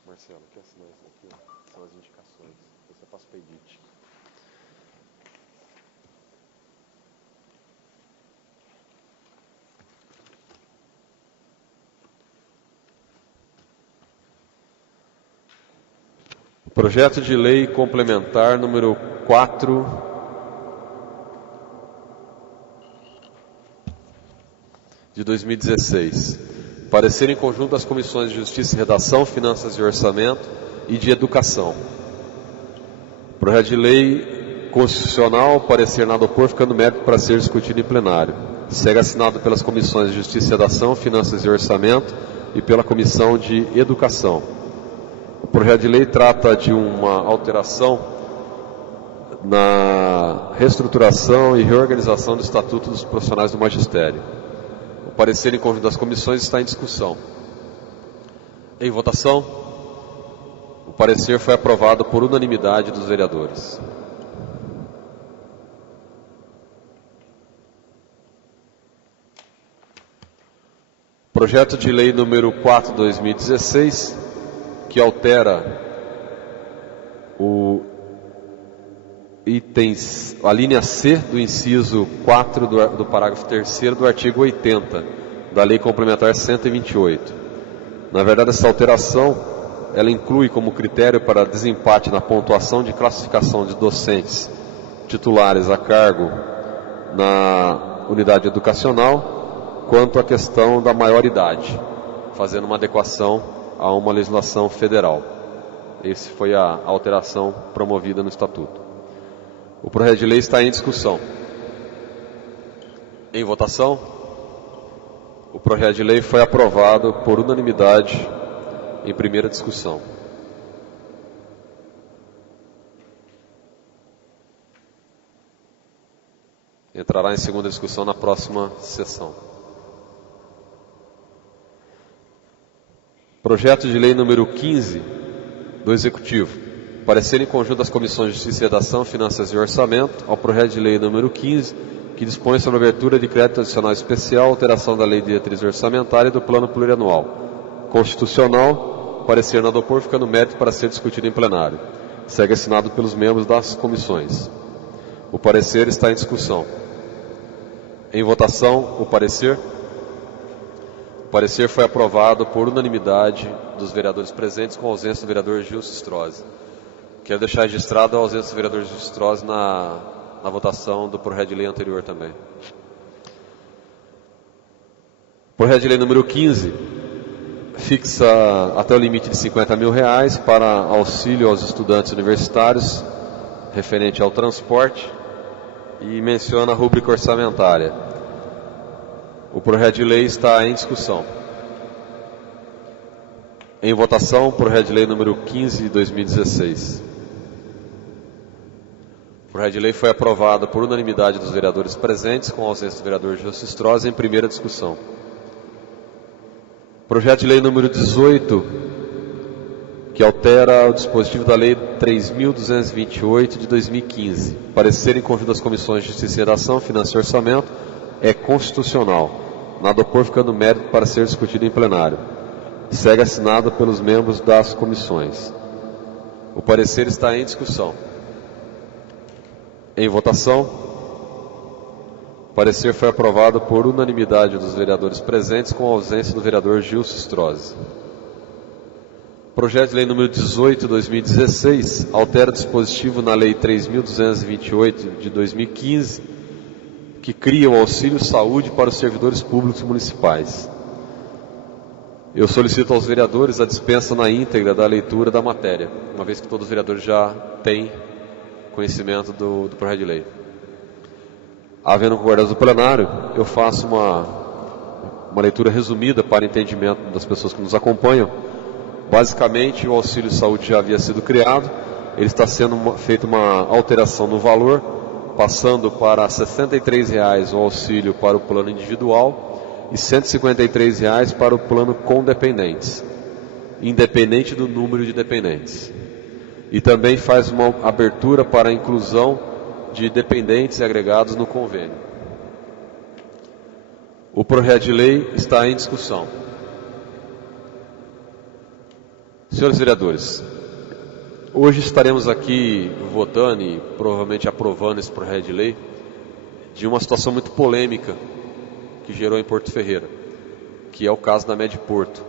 Marcelo, quer assinar isso aqui? São as indicações. Você passa para o edit. Projeto de lei complementar número 4 de 2016. Parecer em conjunto das comissões de Justiça e Redação, Finanças e Orçamento e de Educação. Projeto de lei constitucional, parecer nada opor, ficando mérito para ser discutido em plenário. Segue assinado pelas comissões de Justiça e Redação, Finanças e Orçamento e pela Comissão de Educação. O projeto de lei trata de uma alteração na reestruturação e reorganização do Estatuto dos Profissionais do Magistério. O parecer em conjunto das comissões está em discussão. Em votação, o parecer foi aprovado por unanimidade dos vereadores. Projeto de lei número 4/2016, que altera a linha C do inciso 4 do parágrafo 3º do artigo 80 da Lei Complementar 128. Na verdade, essa alteração, ela inclui como critério para desempate na pontuação de classificação de docentes titulares a cargo na unidade educacional, quanto à questão da maioridade, fazendo uma adequação a uma legislação federal. Essa foi a alteração promovida no Estatuto. O projeto de lei está em discussão. Em votação, o projeto de lei foi aprovado por unanimidade em primeira discussão. Entrará em segunda discussão na próxima sessão. Projeto de lei número 15 do Executivo. Parecer em conjunto das comissões de Justiça e Redação, Finanças e Orçamento ao projeto de lei número 15, que dispõe sobre a abertura de crédito adicional especial, alteração da lei de diretriz orçamentária e do plano plurianual. Constitucional, parecer nada opor, fica no mérito para ser discutido em plenário. Segue assinado pelos membros das comissões. O parecer está em discussão. Em votação, o parecer. O parecer foi aprovado por unanimidade dos vereadores presentes, com a ausência do vereador Gilson Strozzi. Quero deixar registrado a ausência do vereador Gilson Strozzi na votação do projeto de lei anterior também. Projeto de lei número 15 fixa até o limite de R$50 mil para auxílio aos estudantes universitários referente ao transporte e menciona a rúbrica orçamentária. O projeto de lei está em discussão. Em votação, o projeto de lei número 15 de 2016. O projeto de lei foi aprovado por unanimidade dos vereadores presentes, com a ausência do vereador Gilson Strozzi, em primeira discussão. Projeto de lei número 18, que altera o dispositivo da Lei 3.228 de 2015. Parecer em conjunto das comissões de Justiça e Redação, Finanças e Orçamento, é constitucional. Nada opor, ficando mérito para ser discutido em plenário. Segue assinado pelos membros das comissões. O parecer está em discussão. Em votação, o parecer foi aprovado por unanimidade dos vereadores presentes, com a ausência do vereador Gilson Strozzi. Projeto de lei número 18 de 2016 altera o dispositivo na Lei 3.228 de 2015, que cria o auxílio saúde para os servidores públicos municipais. Eu solicito aos vereadores a dispensa na íntegra da leitura da matéria, uma vez que todos os vereadores já têm conhecimento do projeto de lei. Havendo concordância do plenário, eu faço uma leitura resumida para entendimento das pessoas que nos acompanham. Basicamente, o auxílio saúde já havia sido criado, ele está sendo feita uma alteração no valor, passando para R$ 63,00 o auxílio para o plano individual e R$ 153,00 para o plano com dependentes, independente do número de dependentes. E também faz uma abertura para a inclusão de dependentes e agregados no convênio. O projeto de lei está em discussão. Senhores vereadores, hoje estaremos aqui votando e provavelmente aprovando esse projeto de lei de uma situação muito polêmica que gerou em Porto Ferreira, que é o caso da Mediporto.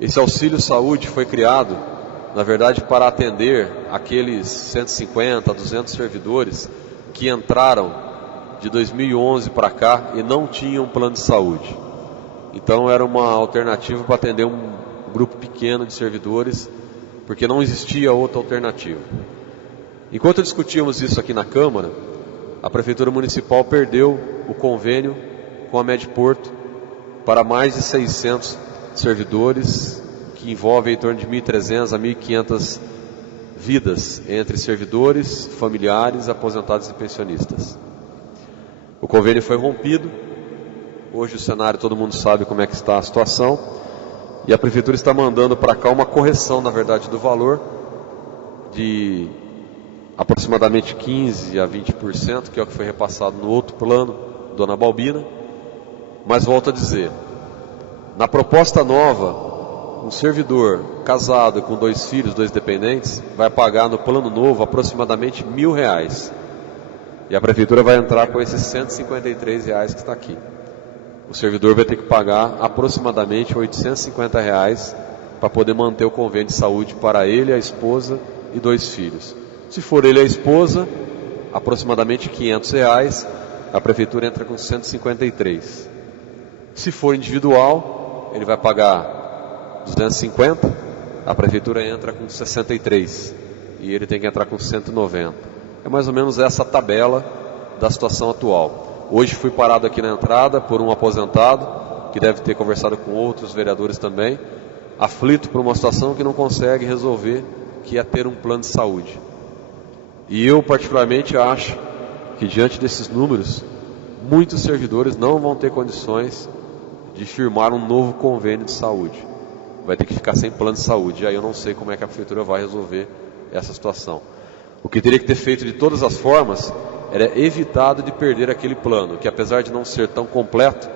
Esse auxílio saúde foi criado, na verdade, para atender aqueles 150 a 200 servidores que entraram de 2011 para cá e não tinham plano de saúde. Então era uma alternativa para atender um grupo pequeno de servidores, porque não existia outra alternativa. Enquanto discutíamos isso aqui na Câmara, a Prefeitura Municipal perdeu o convênio com a Mediporto para mais de 600 servidores, que envolve em torno de 1.300 a 1.500 vidas entre servidores, familiares, aposentados e pensionistas. O convênio foi rompido. Hoje o cenário, todo mundo sabe como é que está a situação, e a Prefeitura está mandando para cá uma correção, na verdade, do valor de aproximadamente 15% a 20%, que é o que foi repassado no outro plano, Dona Balbina. Mas volto a dizer, Na proposta nova, um servidor casado com 2 filhos, 2 dependentes, vai pagar no plano novo aproximadamente R$1.000. E a prefeitura vai entrar com esses R$153 que está aqui. O servidor vai ter que pagar aproximadamente R$850 para poder manter o convênio de saúde para ele, a esposa e 2 filhos. Se for ele e a esposa, aproximadamente R$500, a prefeitura entra com 153. Se for individual, ele vai pagar 250, a prefeitura entra com 63 e ele tem que entrar com 190. É mais ou menos essa tabela da situação atual. Hoje fui parado aqui na entrada por um aposentado, que deve ter conversado com outros vereadores também, aflito por uma situação que não consegue resolver, que é ter um plano de saúde. E eu particularmente acho que diante desses números, muitos servidores não vão ter condições de firmar um novo convênio de saúde. Vai ter que ficar sem plano de saúde. E aí eu não sei como é que a prefeitura vai resolver essa situação. O que teria que ter feito de todas as formas era evitado de perder aquele plano, que apesar de não ser tão completo,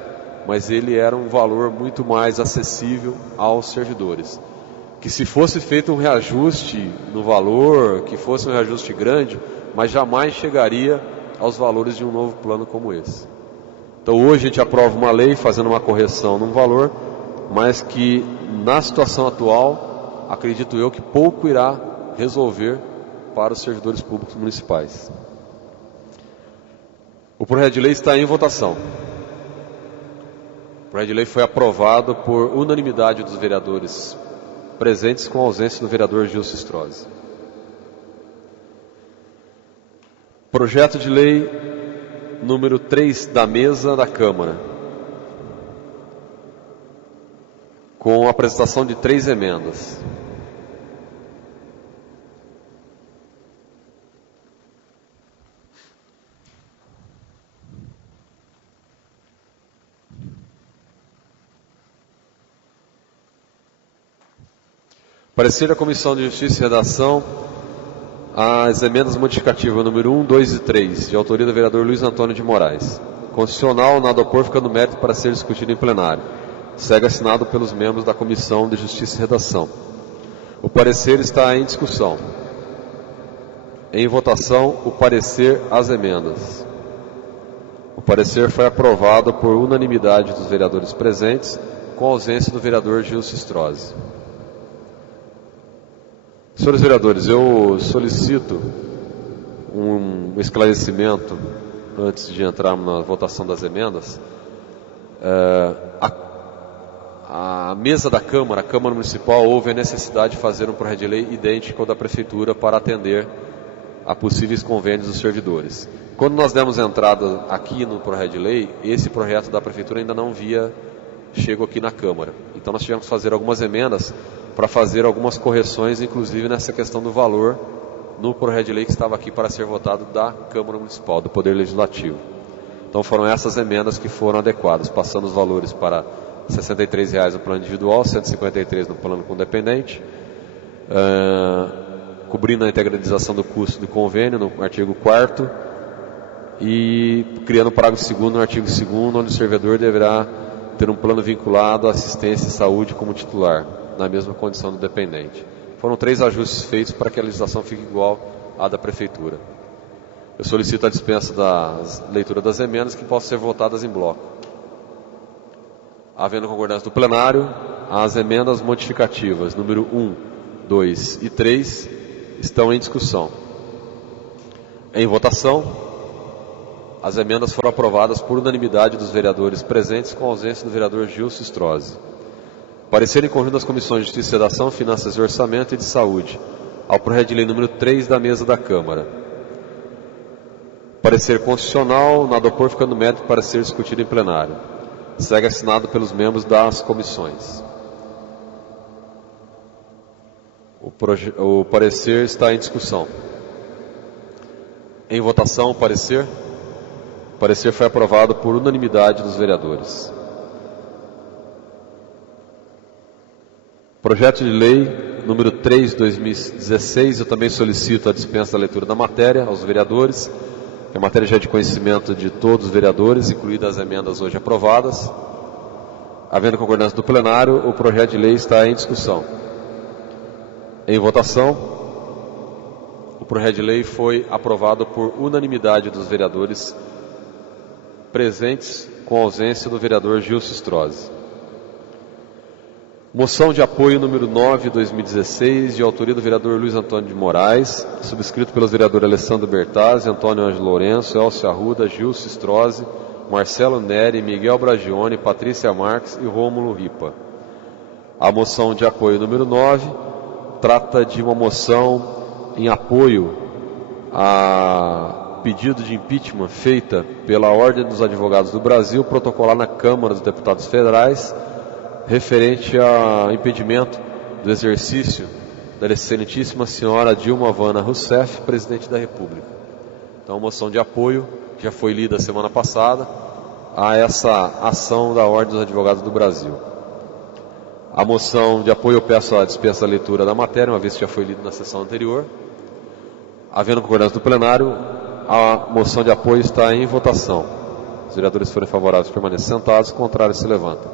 mas ele era um valor muito mais acessível aos servidores. Que se fosse feito um reajuste no valor, que fosse um reajuste grande, mas jamais chegaria aos valores de um novo plano como esse. Então hoje a gente aprova uma lei fazendo uma correção num valor, mas que na situação atual, acredito eu que pouco irá resolver para os servidores públicos municipais. O projeto de lei está em votação. O projeto de lei foi aprovado por unanimidade dos vereadores presentes, com a ausência do vereador Gilson Strozzi. Projeto de lei número 3 da mesa da Câmara, com a apresentação de 3 emendas. Parecer da Comissão de Justiça e Redação as emendas modificativas número 1, 2 e 3, de autoria do vereador Luiz Antônio de Moraes. Constitucional, nada opor, fica no mérito para ser discutido em plenário. Segue assinado pelos membros da Comissão de Justiça e Redação. O parecer está em discussão. Em votação, o parecer às emendas. O parecer foi aprovado por unanimidade dos vereadores presentes, com a ausência do vereador Gilson Strozzi. Senhores vereadores, eu solicito um esclarecimento antes de entrarmos na votação das emendas. A mesa da Câmara, a Câmara Municipal, houve a necessidade de fazer um projeto de lei idêntico ao da Prefeitura para atender a possíveis convênios dos servidores. Quando nós demos entrada aqui no projeto de lei, esse projeto da Prefeitura ainda não chegou aqui na Câmara. Então nós tivemos que fazer algumas emendas para fazer algumas correções, inclusive nessa questão do valor no projeto de lei que estava aqui para ser votado da Câmara Municipal, do Poder Legislativo. Então foram essas emendas que foram adequadas, passando os valores para R$ 63 no plano individual, 153 no plano com dependente, cobrindo a integralização do custo do convênio no artigo 4º e criando o parágrafo 2º no artigo 2º, onde o servidor deverá ter um plano vinculado à assistência e saúde como titular, na mesma condição do dependente. Foram 3 ajustes feitos para que a legislação fique igual à da Prefeitura. Eu solicito a dispensa da leitura das emendas, que possam ser votadas em bloco. Havendo concordância do plenário, as emendas modificativas número 1, 2 e 3 estão em discussão. Em votação, as emendas foram aprovadas por unanimidade dos vereadores presentes, com a ausência do vereador Gilson Strozzi. Parecer em conjunto das Comissões de Justiça e Redação, Finanças e Orçamento e de Saúde, ao projeto de lei número 3 da mesa da Câmara. Parecer constitucional, nada opor, fica no mérito para ser discutido em plenário. Segue assinado pelos membros das comissões. O parecer está em discussão. Em votação, o parecer. O parecer foi aprovado por unanimidade dos vereadores. Projeto de lei número 3 de 2016, eu também solicito a dispensa da leitura da matéria aos vereadores. A matéria já é de conhecimento de todos os vereadores, incluídas as emendas hoje aprovadas. Havendo concordância do plenário, o projeto de lei está em discussão. Em votação, o projeto de lei foi aprovado por unanimidade dos vereadores presentes, com ausência do vereador Gilson Strozzi. Moção de apoio número 9, 2016, de autoria do vereador Luiz Antônio de Moraes, subscrito pelos vereadores Alessandro Bertazzi, Antônio Ângelo Lourenço, Elcio Arruda, Gilson Strozzi, Marcelo Neri, Miguel Bragione, Patrícia Marques e Rômulo Ripa. A moção de apoio número 9 trata de uma moção em apoio a pedido de impeachment feita pela Ordem dos Advogados do Brasil, protocolar na Câmara dos Deputados Federais, referente ao impedimento do exercício da excelentíssima senhora Dilma Vana Rousseff, presidente da República. Então, a moção de apoio já foi lida semana passada a essa ação da Ordem dos Advogados do Brasil. A moção de apoio, eu peço a dispensa da leitura da matéria, uma vez que já foi lida na sessão anterior. Havendo concordância do plenário, a moção de apoio está em votação. Os vereadores forem favoráveis permaneçam sentados, contrários se levantam.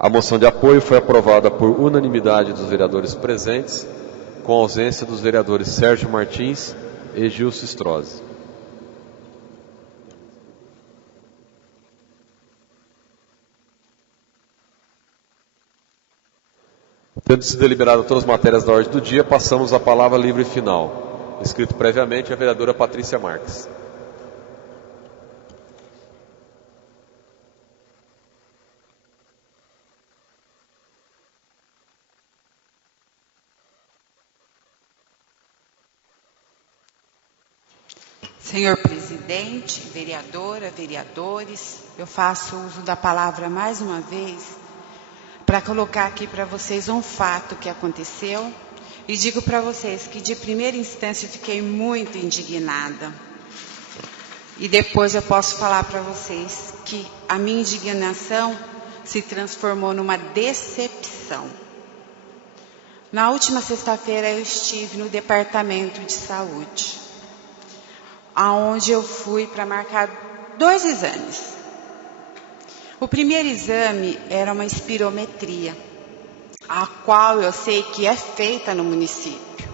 A moção de apoio foi aprovada por unanimidade dos vereadores presentes, com ausência dos vereadores Sérgio Martins e Gilson Strozzi. Tendo se deliberado todas as matérias da ordem do dia, passamos à palavra livre final. Escrito previamente a vereadora Patrícia Marques. Senhor presidente, vereadora, vereadores, eu faço uso da palavra mais uma vez para colocar aqui para vocês um fato que aconteceu e digo para vocês que de primeira instância eu fiquei muito indignada. E depois eu posso falar para vocês que a minha indignação se transformou numa decepção. Na última sexta-feira eu estive no Departamento de Saúde, aonde eu fui para marcar 2 exames. O primeiro exame era uma espirometria, a qual eu sei que é feita no município,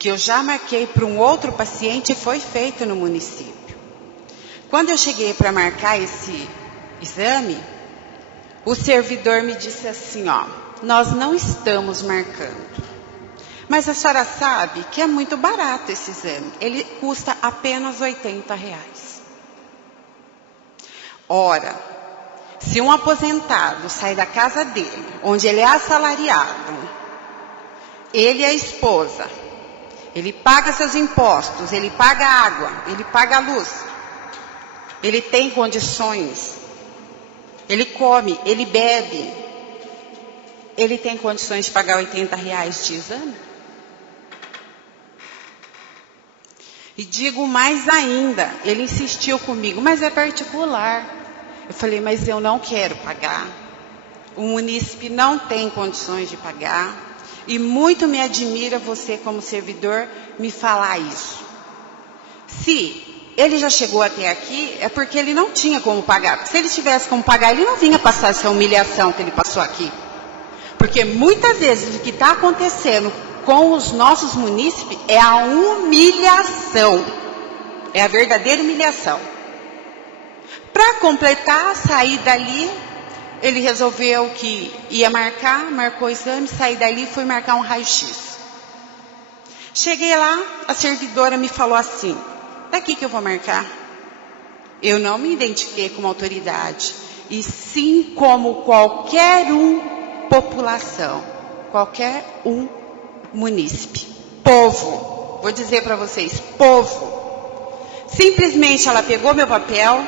que eu já marquei para um outro paciente e foi feito no município. Quando eu cheguei para marcar esse exame, o servidor me disse assim, ó, nós não estamos marcando. Mas a senhora sabe que é muito barato esse exame. Ele custa apenas R$80. Ora, se um aposentado sai da casa dele, onde ele é assalariado, ele e a esposa, ele paga seus impostos, ele paga a água, ele paga a luz, ele tem condições, ele come, ele bebe, ele tem condições de pagar R$80 de exame? E digo mais ainda, ele insistiu comigo, mas é particular. Eu falei, mas eu não quero pagar. O munícipe não tem condições de pagar. E muito me admira você, como servidor, me falar isso. Se ele já chegou até aqui, é porque ele não tinha como pagar. Porque se ele tivesse como pagar, ele não vinha passar essa humilhação que ele passou aqui. Porque muitas vezes o que está acontecendo com os nossos munícipes é a humilhação. É a verdadeira humilhação. Para completar, sair dali, ele resolveu que ia marcar, marcou o exame, saí dali e fui marcar um raio-x. Cheguei lá, a servidora me falou assim, daqui que eu vou marcar. Eu não me identifiquei como autoridade, e sim como qualquer população, qualquer munícipe, povo, vou dizer para vocês, povo. Simplesmente ela pegou meu papel,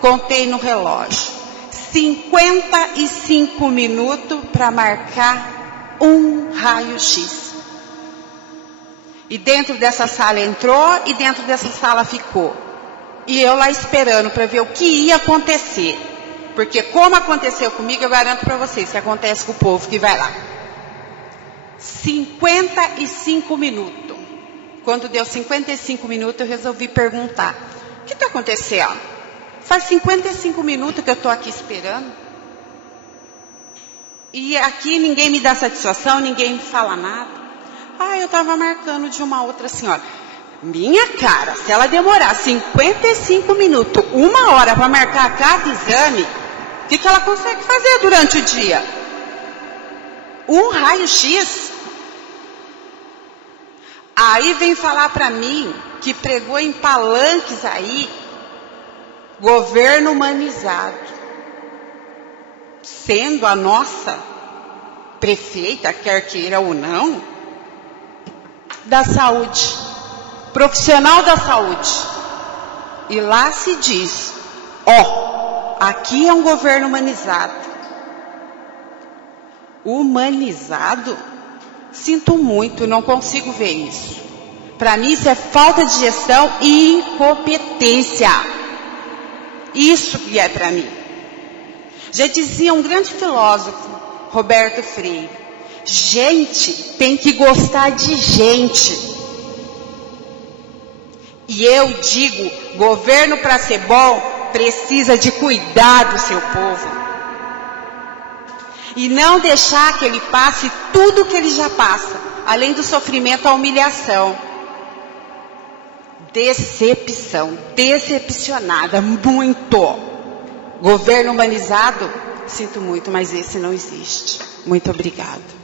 contei no relógio, 55 minutos para marcar um raio-x. E dentro dessa sala entrou e dentro dessa sala ficou. E eu lá esperando para ver o que ia acontecer. Porque como aconteceu comigo, eu garanto para vocês que acontece com o povo que vai lá. 55 minutos. Quando deu 55 minutos, eu resolvi perguntar. O que está acontecendo? Faz 55 minutos que eu estou aqui esperando. E aqui ninguém me dá satisfação, ninguém me fala nada. Eu estava marcando de uma outra senhora. Minha cara, se ela demorar 55 minutos, 1 hora para marcar cada exame, o que ela consegue fazer durante o dia? Um raio-x. Aí vem falar para mim que pregou em palanques aí, governo humanizado. Sendo a nossa prefeita, quer queira ou não, da saúde, profissional da saúde. E lá se diz, aqui é um governo humanizado. Humanizado? Sinto muito, não consigo ver isso. Para mim isso é falta de gestão e incompetência. Isso que é para mim. Já dizia um grande filósofo, Roberto Freire, gente tem que gostar de gente. E eu digo, governo para ser bom, precisa de cuidar do seu povo. E não deixar que ele passe tudo que ele já passa, além do sofrimento, a humilhação. Decepção, decepcionada, muito. Governo humanizado, sinto muito, mas esse não existe. Muito obrigada.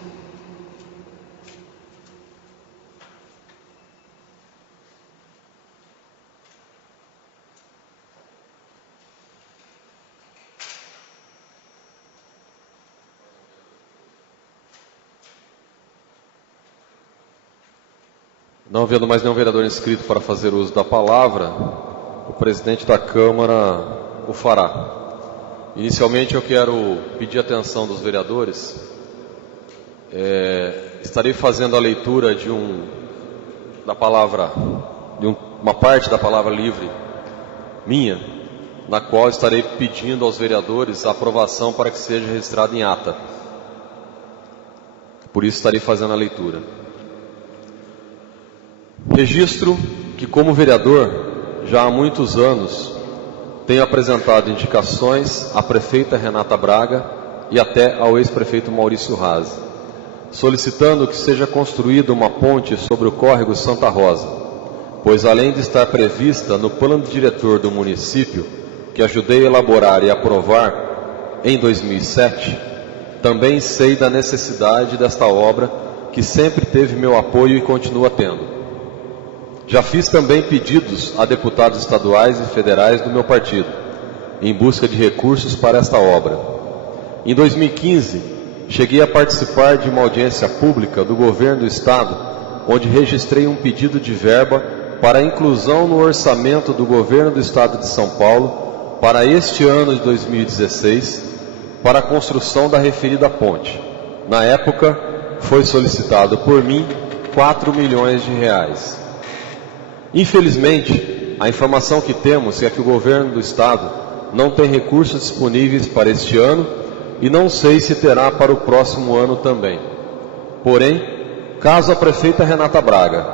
Não havendo mais nenhum vereador inscrito para fazer uso da palavra, o presidente da Câmara o fará. Inicialmente eu quero pedir a atenção dos vereadores. Estarei fazendo a leitura de uma parte da palavra livre minha, na qual estarei pedindo aos vereadores a aprovação para que seja registrado em ata. Por isso estarei fazendo a leitura. Registro que, como vereador, já há muitos anos, tenho apresentado indicações à prefeita Renata Braga e até ao ex-prefeito Maurício Razi, solicitando que seja construída uma ponte sobre o córrego Santa Rosa, pois além de estar prevista no plano diretor do município, que ajudei a elaborar e aprovar em 2007, também sei da necessidade desta obra, que sempre teve meu apoio e continua tendo. Já fiz também pedidos a deputados estaduais e federais do meu partido, em busca de recursos para esta obra. Em 2015, cheguei a participar de uma audiência pública do governo do estado, onde registrei um pedido de verba para a inclusão no orçamento do governo do estado de São Paulo, para este ano de 2016, para a construção da referida ponte. Na época, foi solicitado por mim 4 milhões de reais. Infelizmente, a informação que temos é que o governo do estado não tem recursos disponíveis para este ano e não sei se terá para o próximo ano também. Porém, caso a prefeita Renata Braga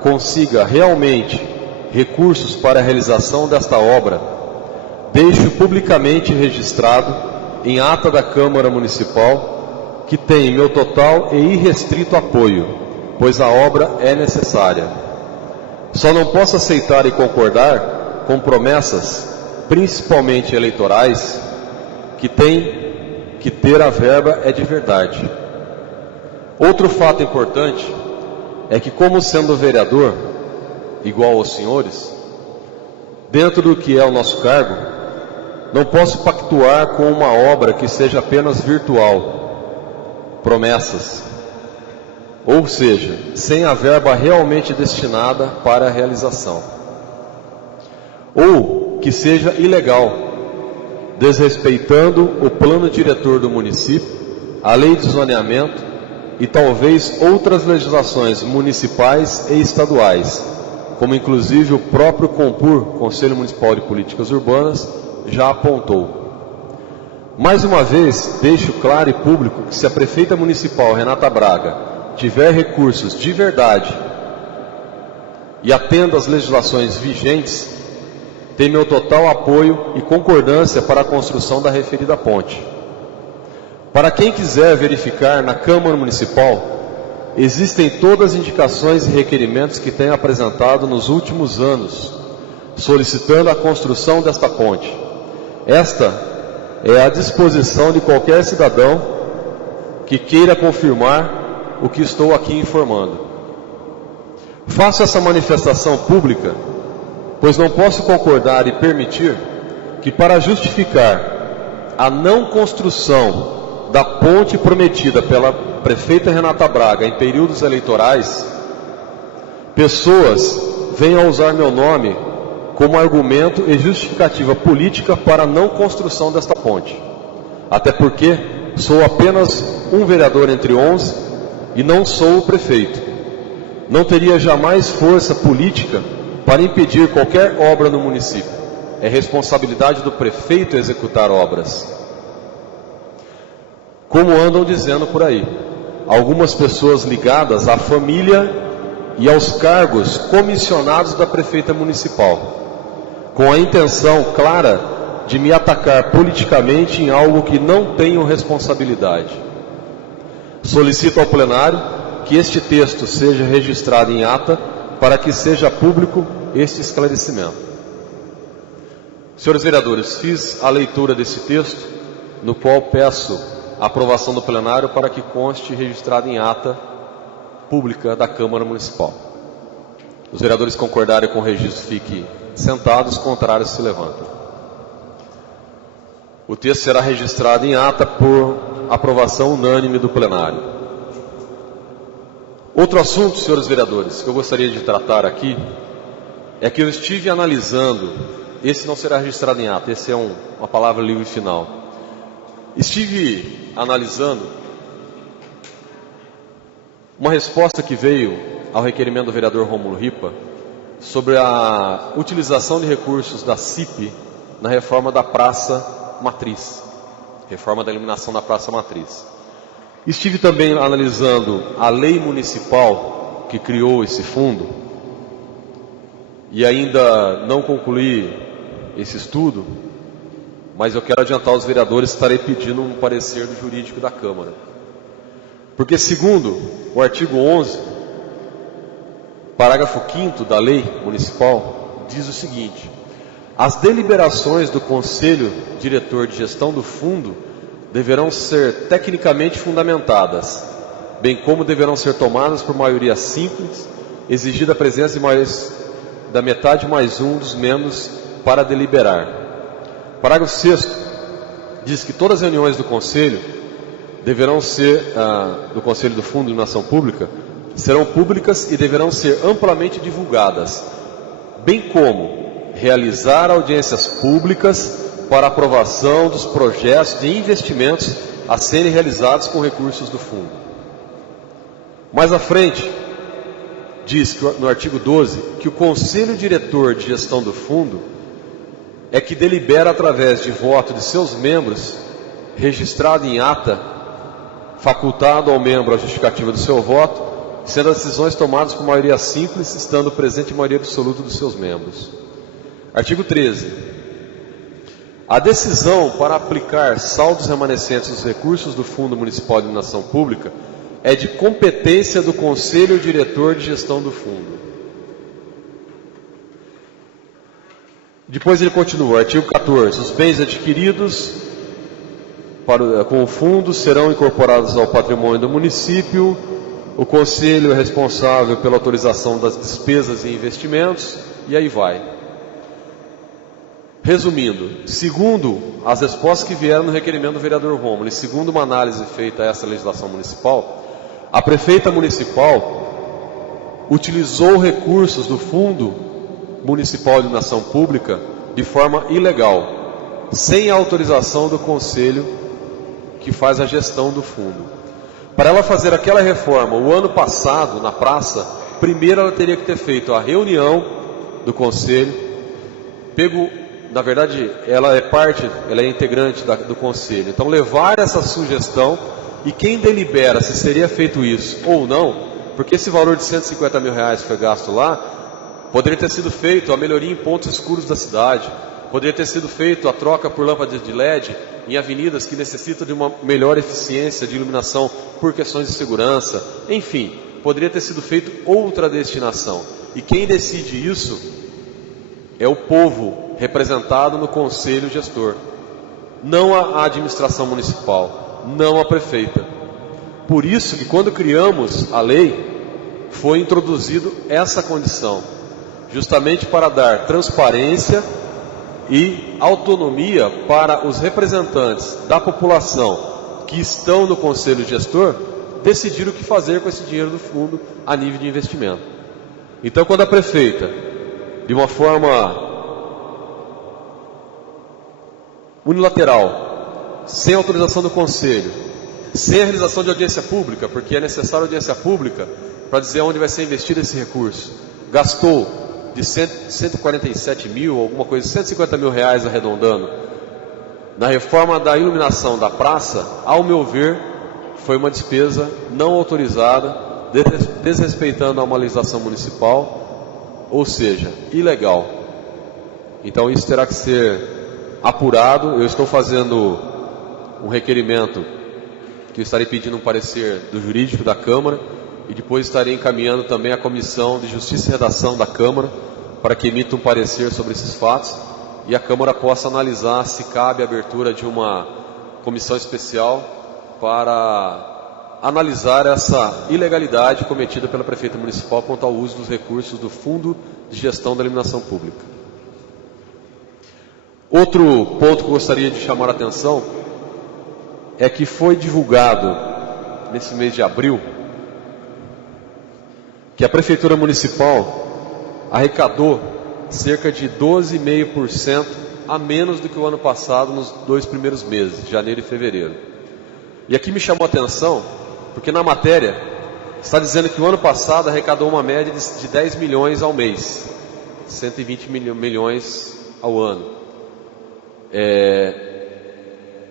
consiga realmente recursos para a realização desta obra, deixo publicamente registrado em ata da Câmara Municipal que tem meu total e irrestrito apoio, pois a obra é necessária. Só não posso aceitar e concordar com promessas, principalmente eleitorais, que tem que ter a verba é de verdade. Outro fato importante é que, como sendo vereador, igual aos senhores, dentro do que é o nosso cargo, não posso pactuar com uma obra que seja apenas virtual, promessas. Ou seja, sem a verba realmente destinada para a realização. Ou que seja ilegal, desrespeitando o plano diretor do município, a lei de zoneamento e talvez outras legislações municipais e estaduais, como inclusive o próprio CONPUR, Conselho Municipal de Políticas Urbanas, já apontou. Mais uma vez, deixo claro e público que se a prefeita municipal Renata Braga tiver recursos de verdade e atenda às legislações vigentes, tem meu total apoio e concordância para a construção da referida ponte. Para quem quiser verificar na Câmara Municipal, existem todas as indicações e requerimentos que tenho apresentado nos últimos anos, solicitando a construção desta ponte. Esta é à disposição de qualquer cidadão que queira confirmar o que estou aqui informando. Faço essa manifestação pública, pois não posso concordar e permitir que, para justificar a não construção da ponte prometida pela prefeita Renata Braga em períodos eleitorais, pessoas venham a usar meu nome como argumento e justificativa política para a não construção desta ponte. Até porque sou apenas um vereador entre 11 e não sou o prefeito. Não teria jamais força política para impedir qualquer obra no município. É responsabilidade do prefeito executar obras. Como andam dizendo por aí, algumas pessoas ligadas à família e aos cargos comissionados da prefeita municipal, com a intenção clara de me atacar politicamente em algo que não tenho responsabilidade. Solicito ao plenário que este texto seja registrado em ata para que seja público este esclarecimento. Senhores vereadores, fiz a leitura desse texto, no qual peço a aprovação do plenário para que conste registrado em ata pública da Câmara Municipal. Os vereadores concordarem com o registro, fiquem sentados, os contrários se levantam. O texto será registrado em ata por aprovação unânime do plenário. Outro assunto, senhores vereadores, que eu gostaria de tratar aqui, é que eu estive analisando, esse não será registrado em ata, esse é uma palavra livre final. Estive analisando uma resposta que veio ao requerimento do vereador Rômulo Ripa sobre a utilização de recursos da CIP na reforma da Praça Matriz, reforma da iluminação da Praça Matriz. Estive também analisando a lei municipal que criou esse fundo e ainda não concluí esse estudo, mas eu quero adiantar aos vereadores que estarei pedindo um parecer do jurídico da Câmara. Porque segundo o artigo 11, parágrafo 5º da lei municipal, diz o seguinte: as deliberações do Conselho Diretor de Gestão do Fundo deverão ser tecnicamente fundamentadas, bem como deverão ser tomadas por maioria simples, exigida a presença de mais da metade mais um dos membros para deliberar. Parágrafo 6º diz que todas as reuniões do Conselho deverão ser, do Conselho do Fundo de Iluminação Pública, serão públicas e deverão ser amplamente divulgadas, bem como realizar audiências públicas para aprovação dos projetos de investimentos a serem realizados com recursos do fundo. Mais à frente, diz que, no artigo 12, que o Conselho Diretor de Gestão do Fundo é que delibera através de voto de seus membros, registrado em ata, facultado ao membro a justificativa do seu voto, sendo as decisões tomadas por maioria simples, estando presente a maioria absoluta dos seus membros. Artigo 13. A decisão para aplicar saldos remanescentes dos recursos do Fundo Municipal de Iluminação Pública é de competência do Conselho Diretor de Gestão do Fundo. Depois ele continua, artigo 14, os bens adquiridos com o fundo serão incorporados ao patrimônio do município, o conselho é responsável pela autorização das despesas e investimentos, e aí vai. Resumindo, segundo as respostas que vieram no requerimento do vereador Rômulo, e segundo uma análise feita a essa legislação municipal, a prefeita municipal utilizou recursos do fundo municipal de iluminação pública de forma ilegal, sem a autorização do conselho que faz a gestão do fundo. Para ela fazer aquela reforma o ano passado na praça, primeiro ela teria que ter feito a reunião do conselho, na verdade ela é integrante do conselho, então levar essa sugestão, e quem delibera se seria feito isso ou não, porque esse valor de R$150 mil foi gasto lá, poderia ter sido feito a melhoria em pontos escuros da cidade, Poderia ter sido feito a troca por lâmpadas de LED em avenidas que necessitam de uma melhor eficiência de iluminação por questões de segurança. Enfim, poderia ter sido feito outra destinação. E quem decide isso é o povo representado no conselho gestor, não a administração municipal, não a prefeita. Por isso que quando criamos a lei, foi introduzido essa condição, justamente para dar transparência e autonomia para os representantes da população que estão no conselho gestor decidir o que fazer com esse dinheiro do fundo a nível de investimento. Então, quando a prefeita, de uma forma unilateral, sem autorização do conselho, sem a realização de audiência pública, porque é necessária audiência pública para dizer onde vai ser investido esse recurso, gastou de 147 mil, alguma coisa, 150 mil reais arredondando, na reforma da iluminação da praça, ao meu ver, foi uma despesa não autorizada, desrespeitando a uma legislação municipal, ou seja, ilegal. Então isso terá que ser apurado. Eu estou fazendo um requerimento que eu estarei pedindo um parecer do jurídico da Câmara e depois estarei encaminhando também à Comissão de Justiça e Redação da Câmara para que emita um parecer sobre esses fatos e a Câmara possa analisar se cabe a abertura de uma comissão especial para analisar essa ilegalidade cometida pela Prefeita Municipal quanto ao uso dos recursos do Fundo de Gestão da Iluminação Pública. Outro ponto que eu gostaria de chamar a atenção é que foi divulgado nesse mês de abril que a Prefeitura Municipal arrecadou cerca de 12,5% a menos do que o ano passado nos 2 primeiros meses, janeiro e fevereiro. E aqui me chamou a atenção, porque na matéria está dizendo que o ano passado arrecadou uma média de 10 milhões ao mês, 120 milhões ao ano.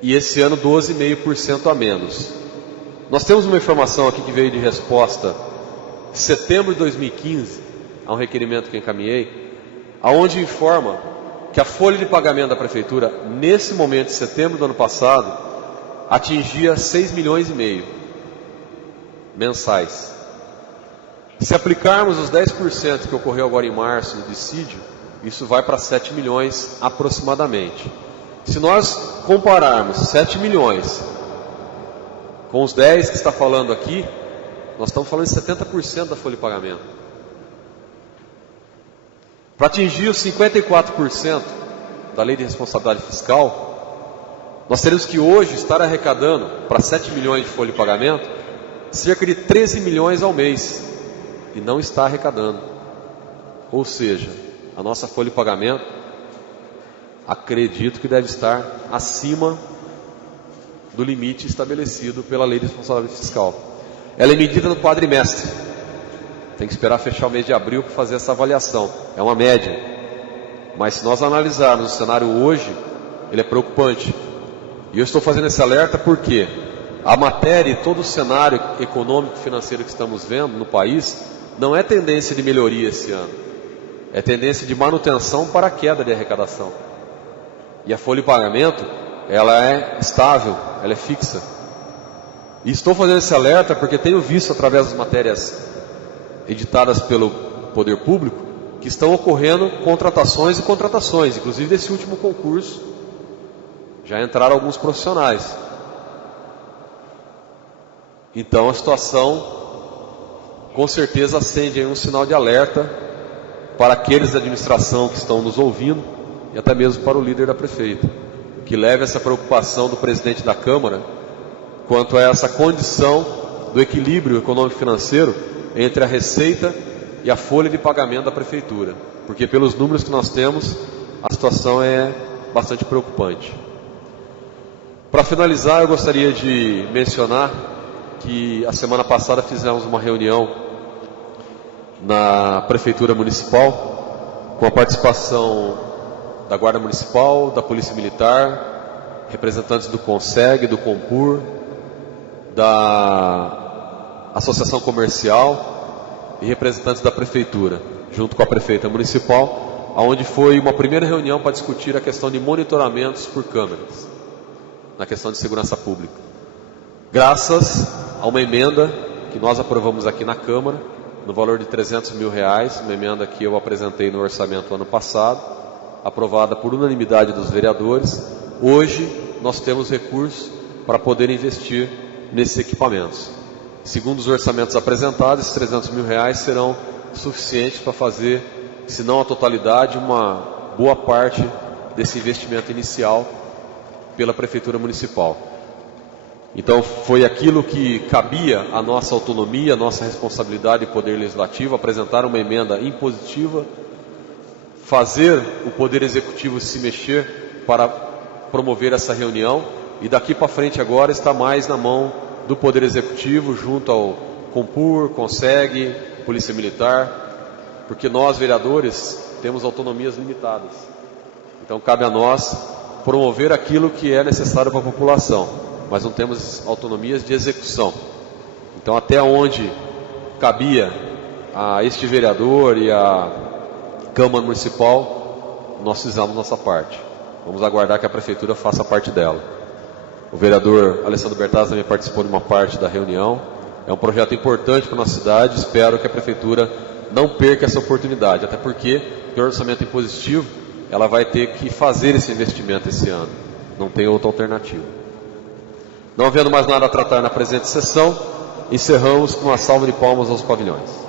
E esse ano 12,5% a menos. Nós temos uma informação aqui que veio de resposta de setembro de 2015, a um requerimento que encaminhei, aonde informa que a folha de pagamento da Prefeitura, nesse momento de setembro do ano passado, atingia 6,5 milhões mensais. Se aplicarmos os 10% que ocorreu agora em março no dissídio, isso vai para 7 milhões aproximadamente. Se nós compararmos 7 milhões com os 10 que está falando aqui, nós estamos falando de 70% da folha de pagamento. Para atingir os 54% da lei de responsabilidade fiscal, nós teremos que hoje estar arrecadando para 7 milhões de folha de pagamento cerca de 13 milhões ao mês, e não está arrecadando. Ou seja, a nossa folha de pagamento, acredito que deve estar acima do limite estabelecido pela lei de responsabilidade fiscal. Ela é medida no quadrimestre. Tem que esperar fechar o mês de abril para fazer essa avaliação. É uma média. Mas se nós analisarmos o cenário hoje, ele é preocupante. E eu estou fazendo esse alerta porque a matéria e todo o cenário econômico e financeiro que estamos vendo no país não é tendência de melhoria esse ano. É tendência de manutenção para a queda de arrecadação. E a folha de pagamento, ela é estável, ela é fixa. E estou fazendo esse alerta porque tenho visto através das matérias editadas pelo Poder Público que estão ocorrendo contratações e contratações, inclusive desse último concurso já entraram alguns profissionais. Então a situação com certeza acende aí um sinal de alerta para aqueles da administração que estão nos ouvindo e até mesmo para o líder da prefeita, que leve essa preocupação do presidente da Câmara quanto a essa condição do equilíbrio econômico-financeiro entre a receita e a folha de pagamento da prefeitura, porque pelos números que nós temos, a situação é bastante preocupante. Para finalizar, eu gostaria de mencionar que a semana passada fizemos uma reunião na Prefeitura Municipal, com a participação da Guarda Municipal, da Polícia Militar, representantes do CONSEG, do COMPUR, da Associação Comercial e representantes da Prefeitura, junto com a Prefeita Municipal, onde foi uma primeira reunião para discutir a questão de monitoramentos por câmeras, na questão de segurança pública. Graças a uma emenda que nós aprovamos aqui na Câmara, no valor de R$300 mil, uma emenda que eu apresentei no orçamento ano passado, aprovada por unanimidade dos vereadores. Hoje nós temos recursos para poder investir nesses equipamentos. Segundo os orçamentos apresentados, esses R$300 mil serão suficientes para fazer, se não a totalidade, uma boa parte desse investimento inicial pela Prefeitura Municipal. Então foi aquilo que cabia à nossa autonomia, à nossa responsabilidade e poder legislativo, apresentar uma emenda impositiva, fazer o Poder Executivo se mexer para promover essa reunião, e daqui para frente agora está mais na mão do Poder Executivo, junto ao Compur, Conseg, Polícia Militar, porque nós, vereadores, temos autonomias limitadas. Então cabe a nós promover aquilo que é necessário para a população, mas não temos autonomias de execução. Então até onde cabia a este vereador e a Câmara Municipal, nós fizemos nossa parte. Vamos aguardar que a Prefeitura faça parte dela. O vereador Alessandro Bertazzi também participou de uma parte da reunião. É um projeto importante para a nossa cidade. Espero que a Prefeitura não perca essa oportunidade, até porque, pelo orçamento impositivo, ela vai ter que fazer esse investimento esse ano. Não tem outra alternativa. Não havendo mais nada a tratar na presente sessão, encerramos com uma salva de palmas aos pavilhões.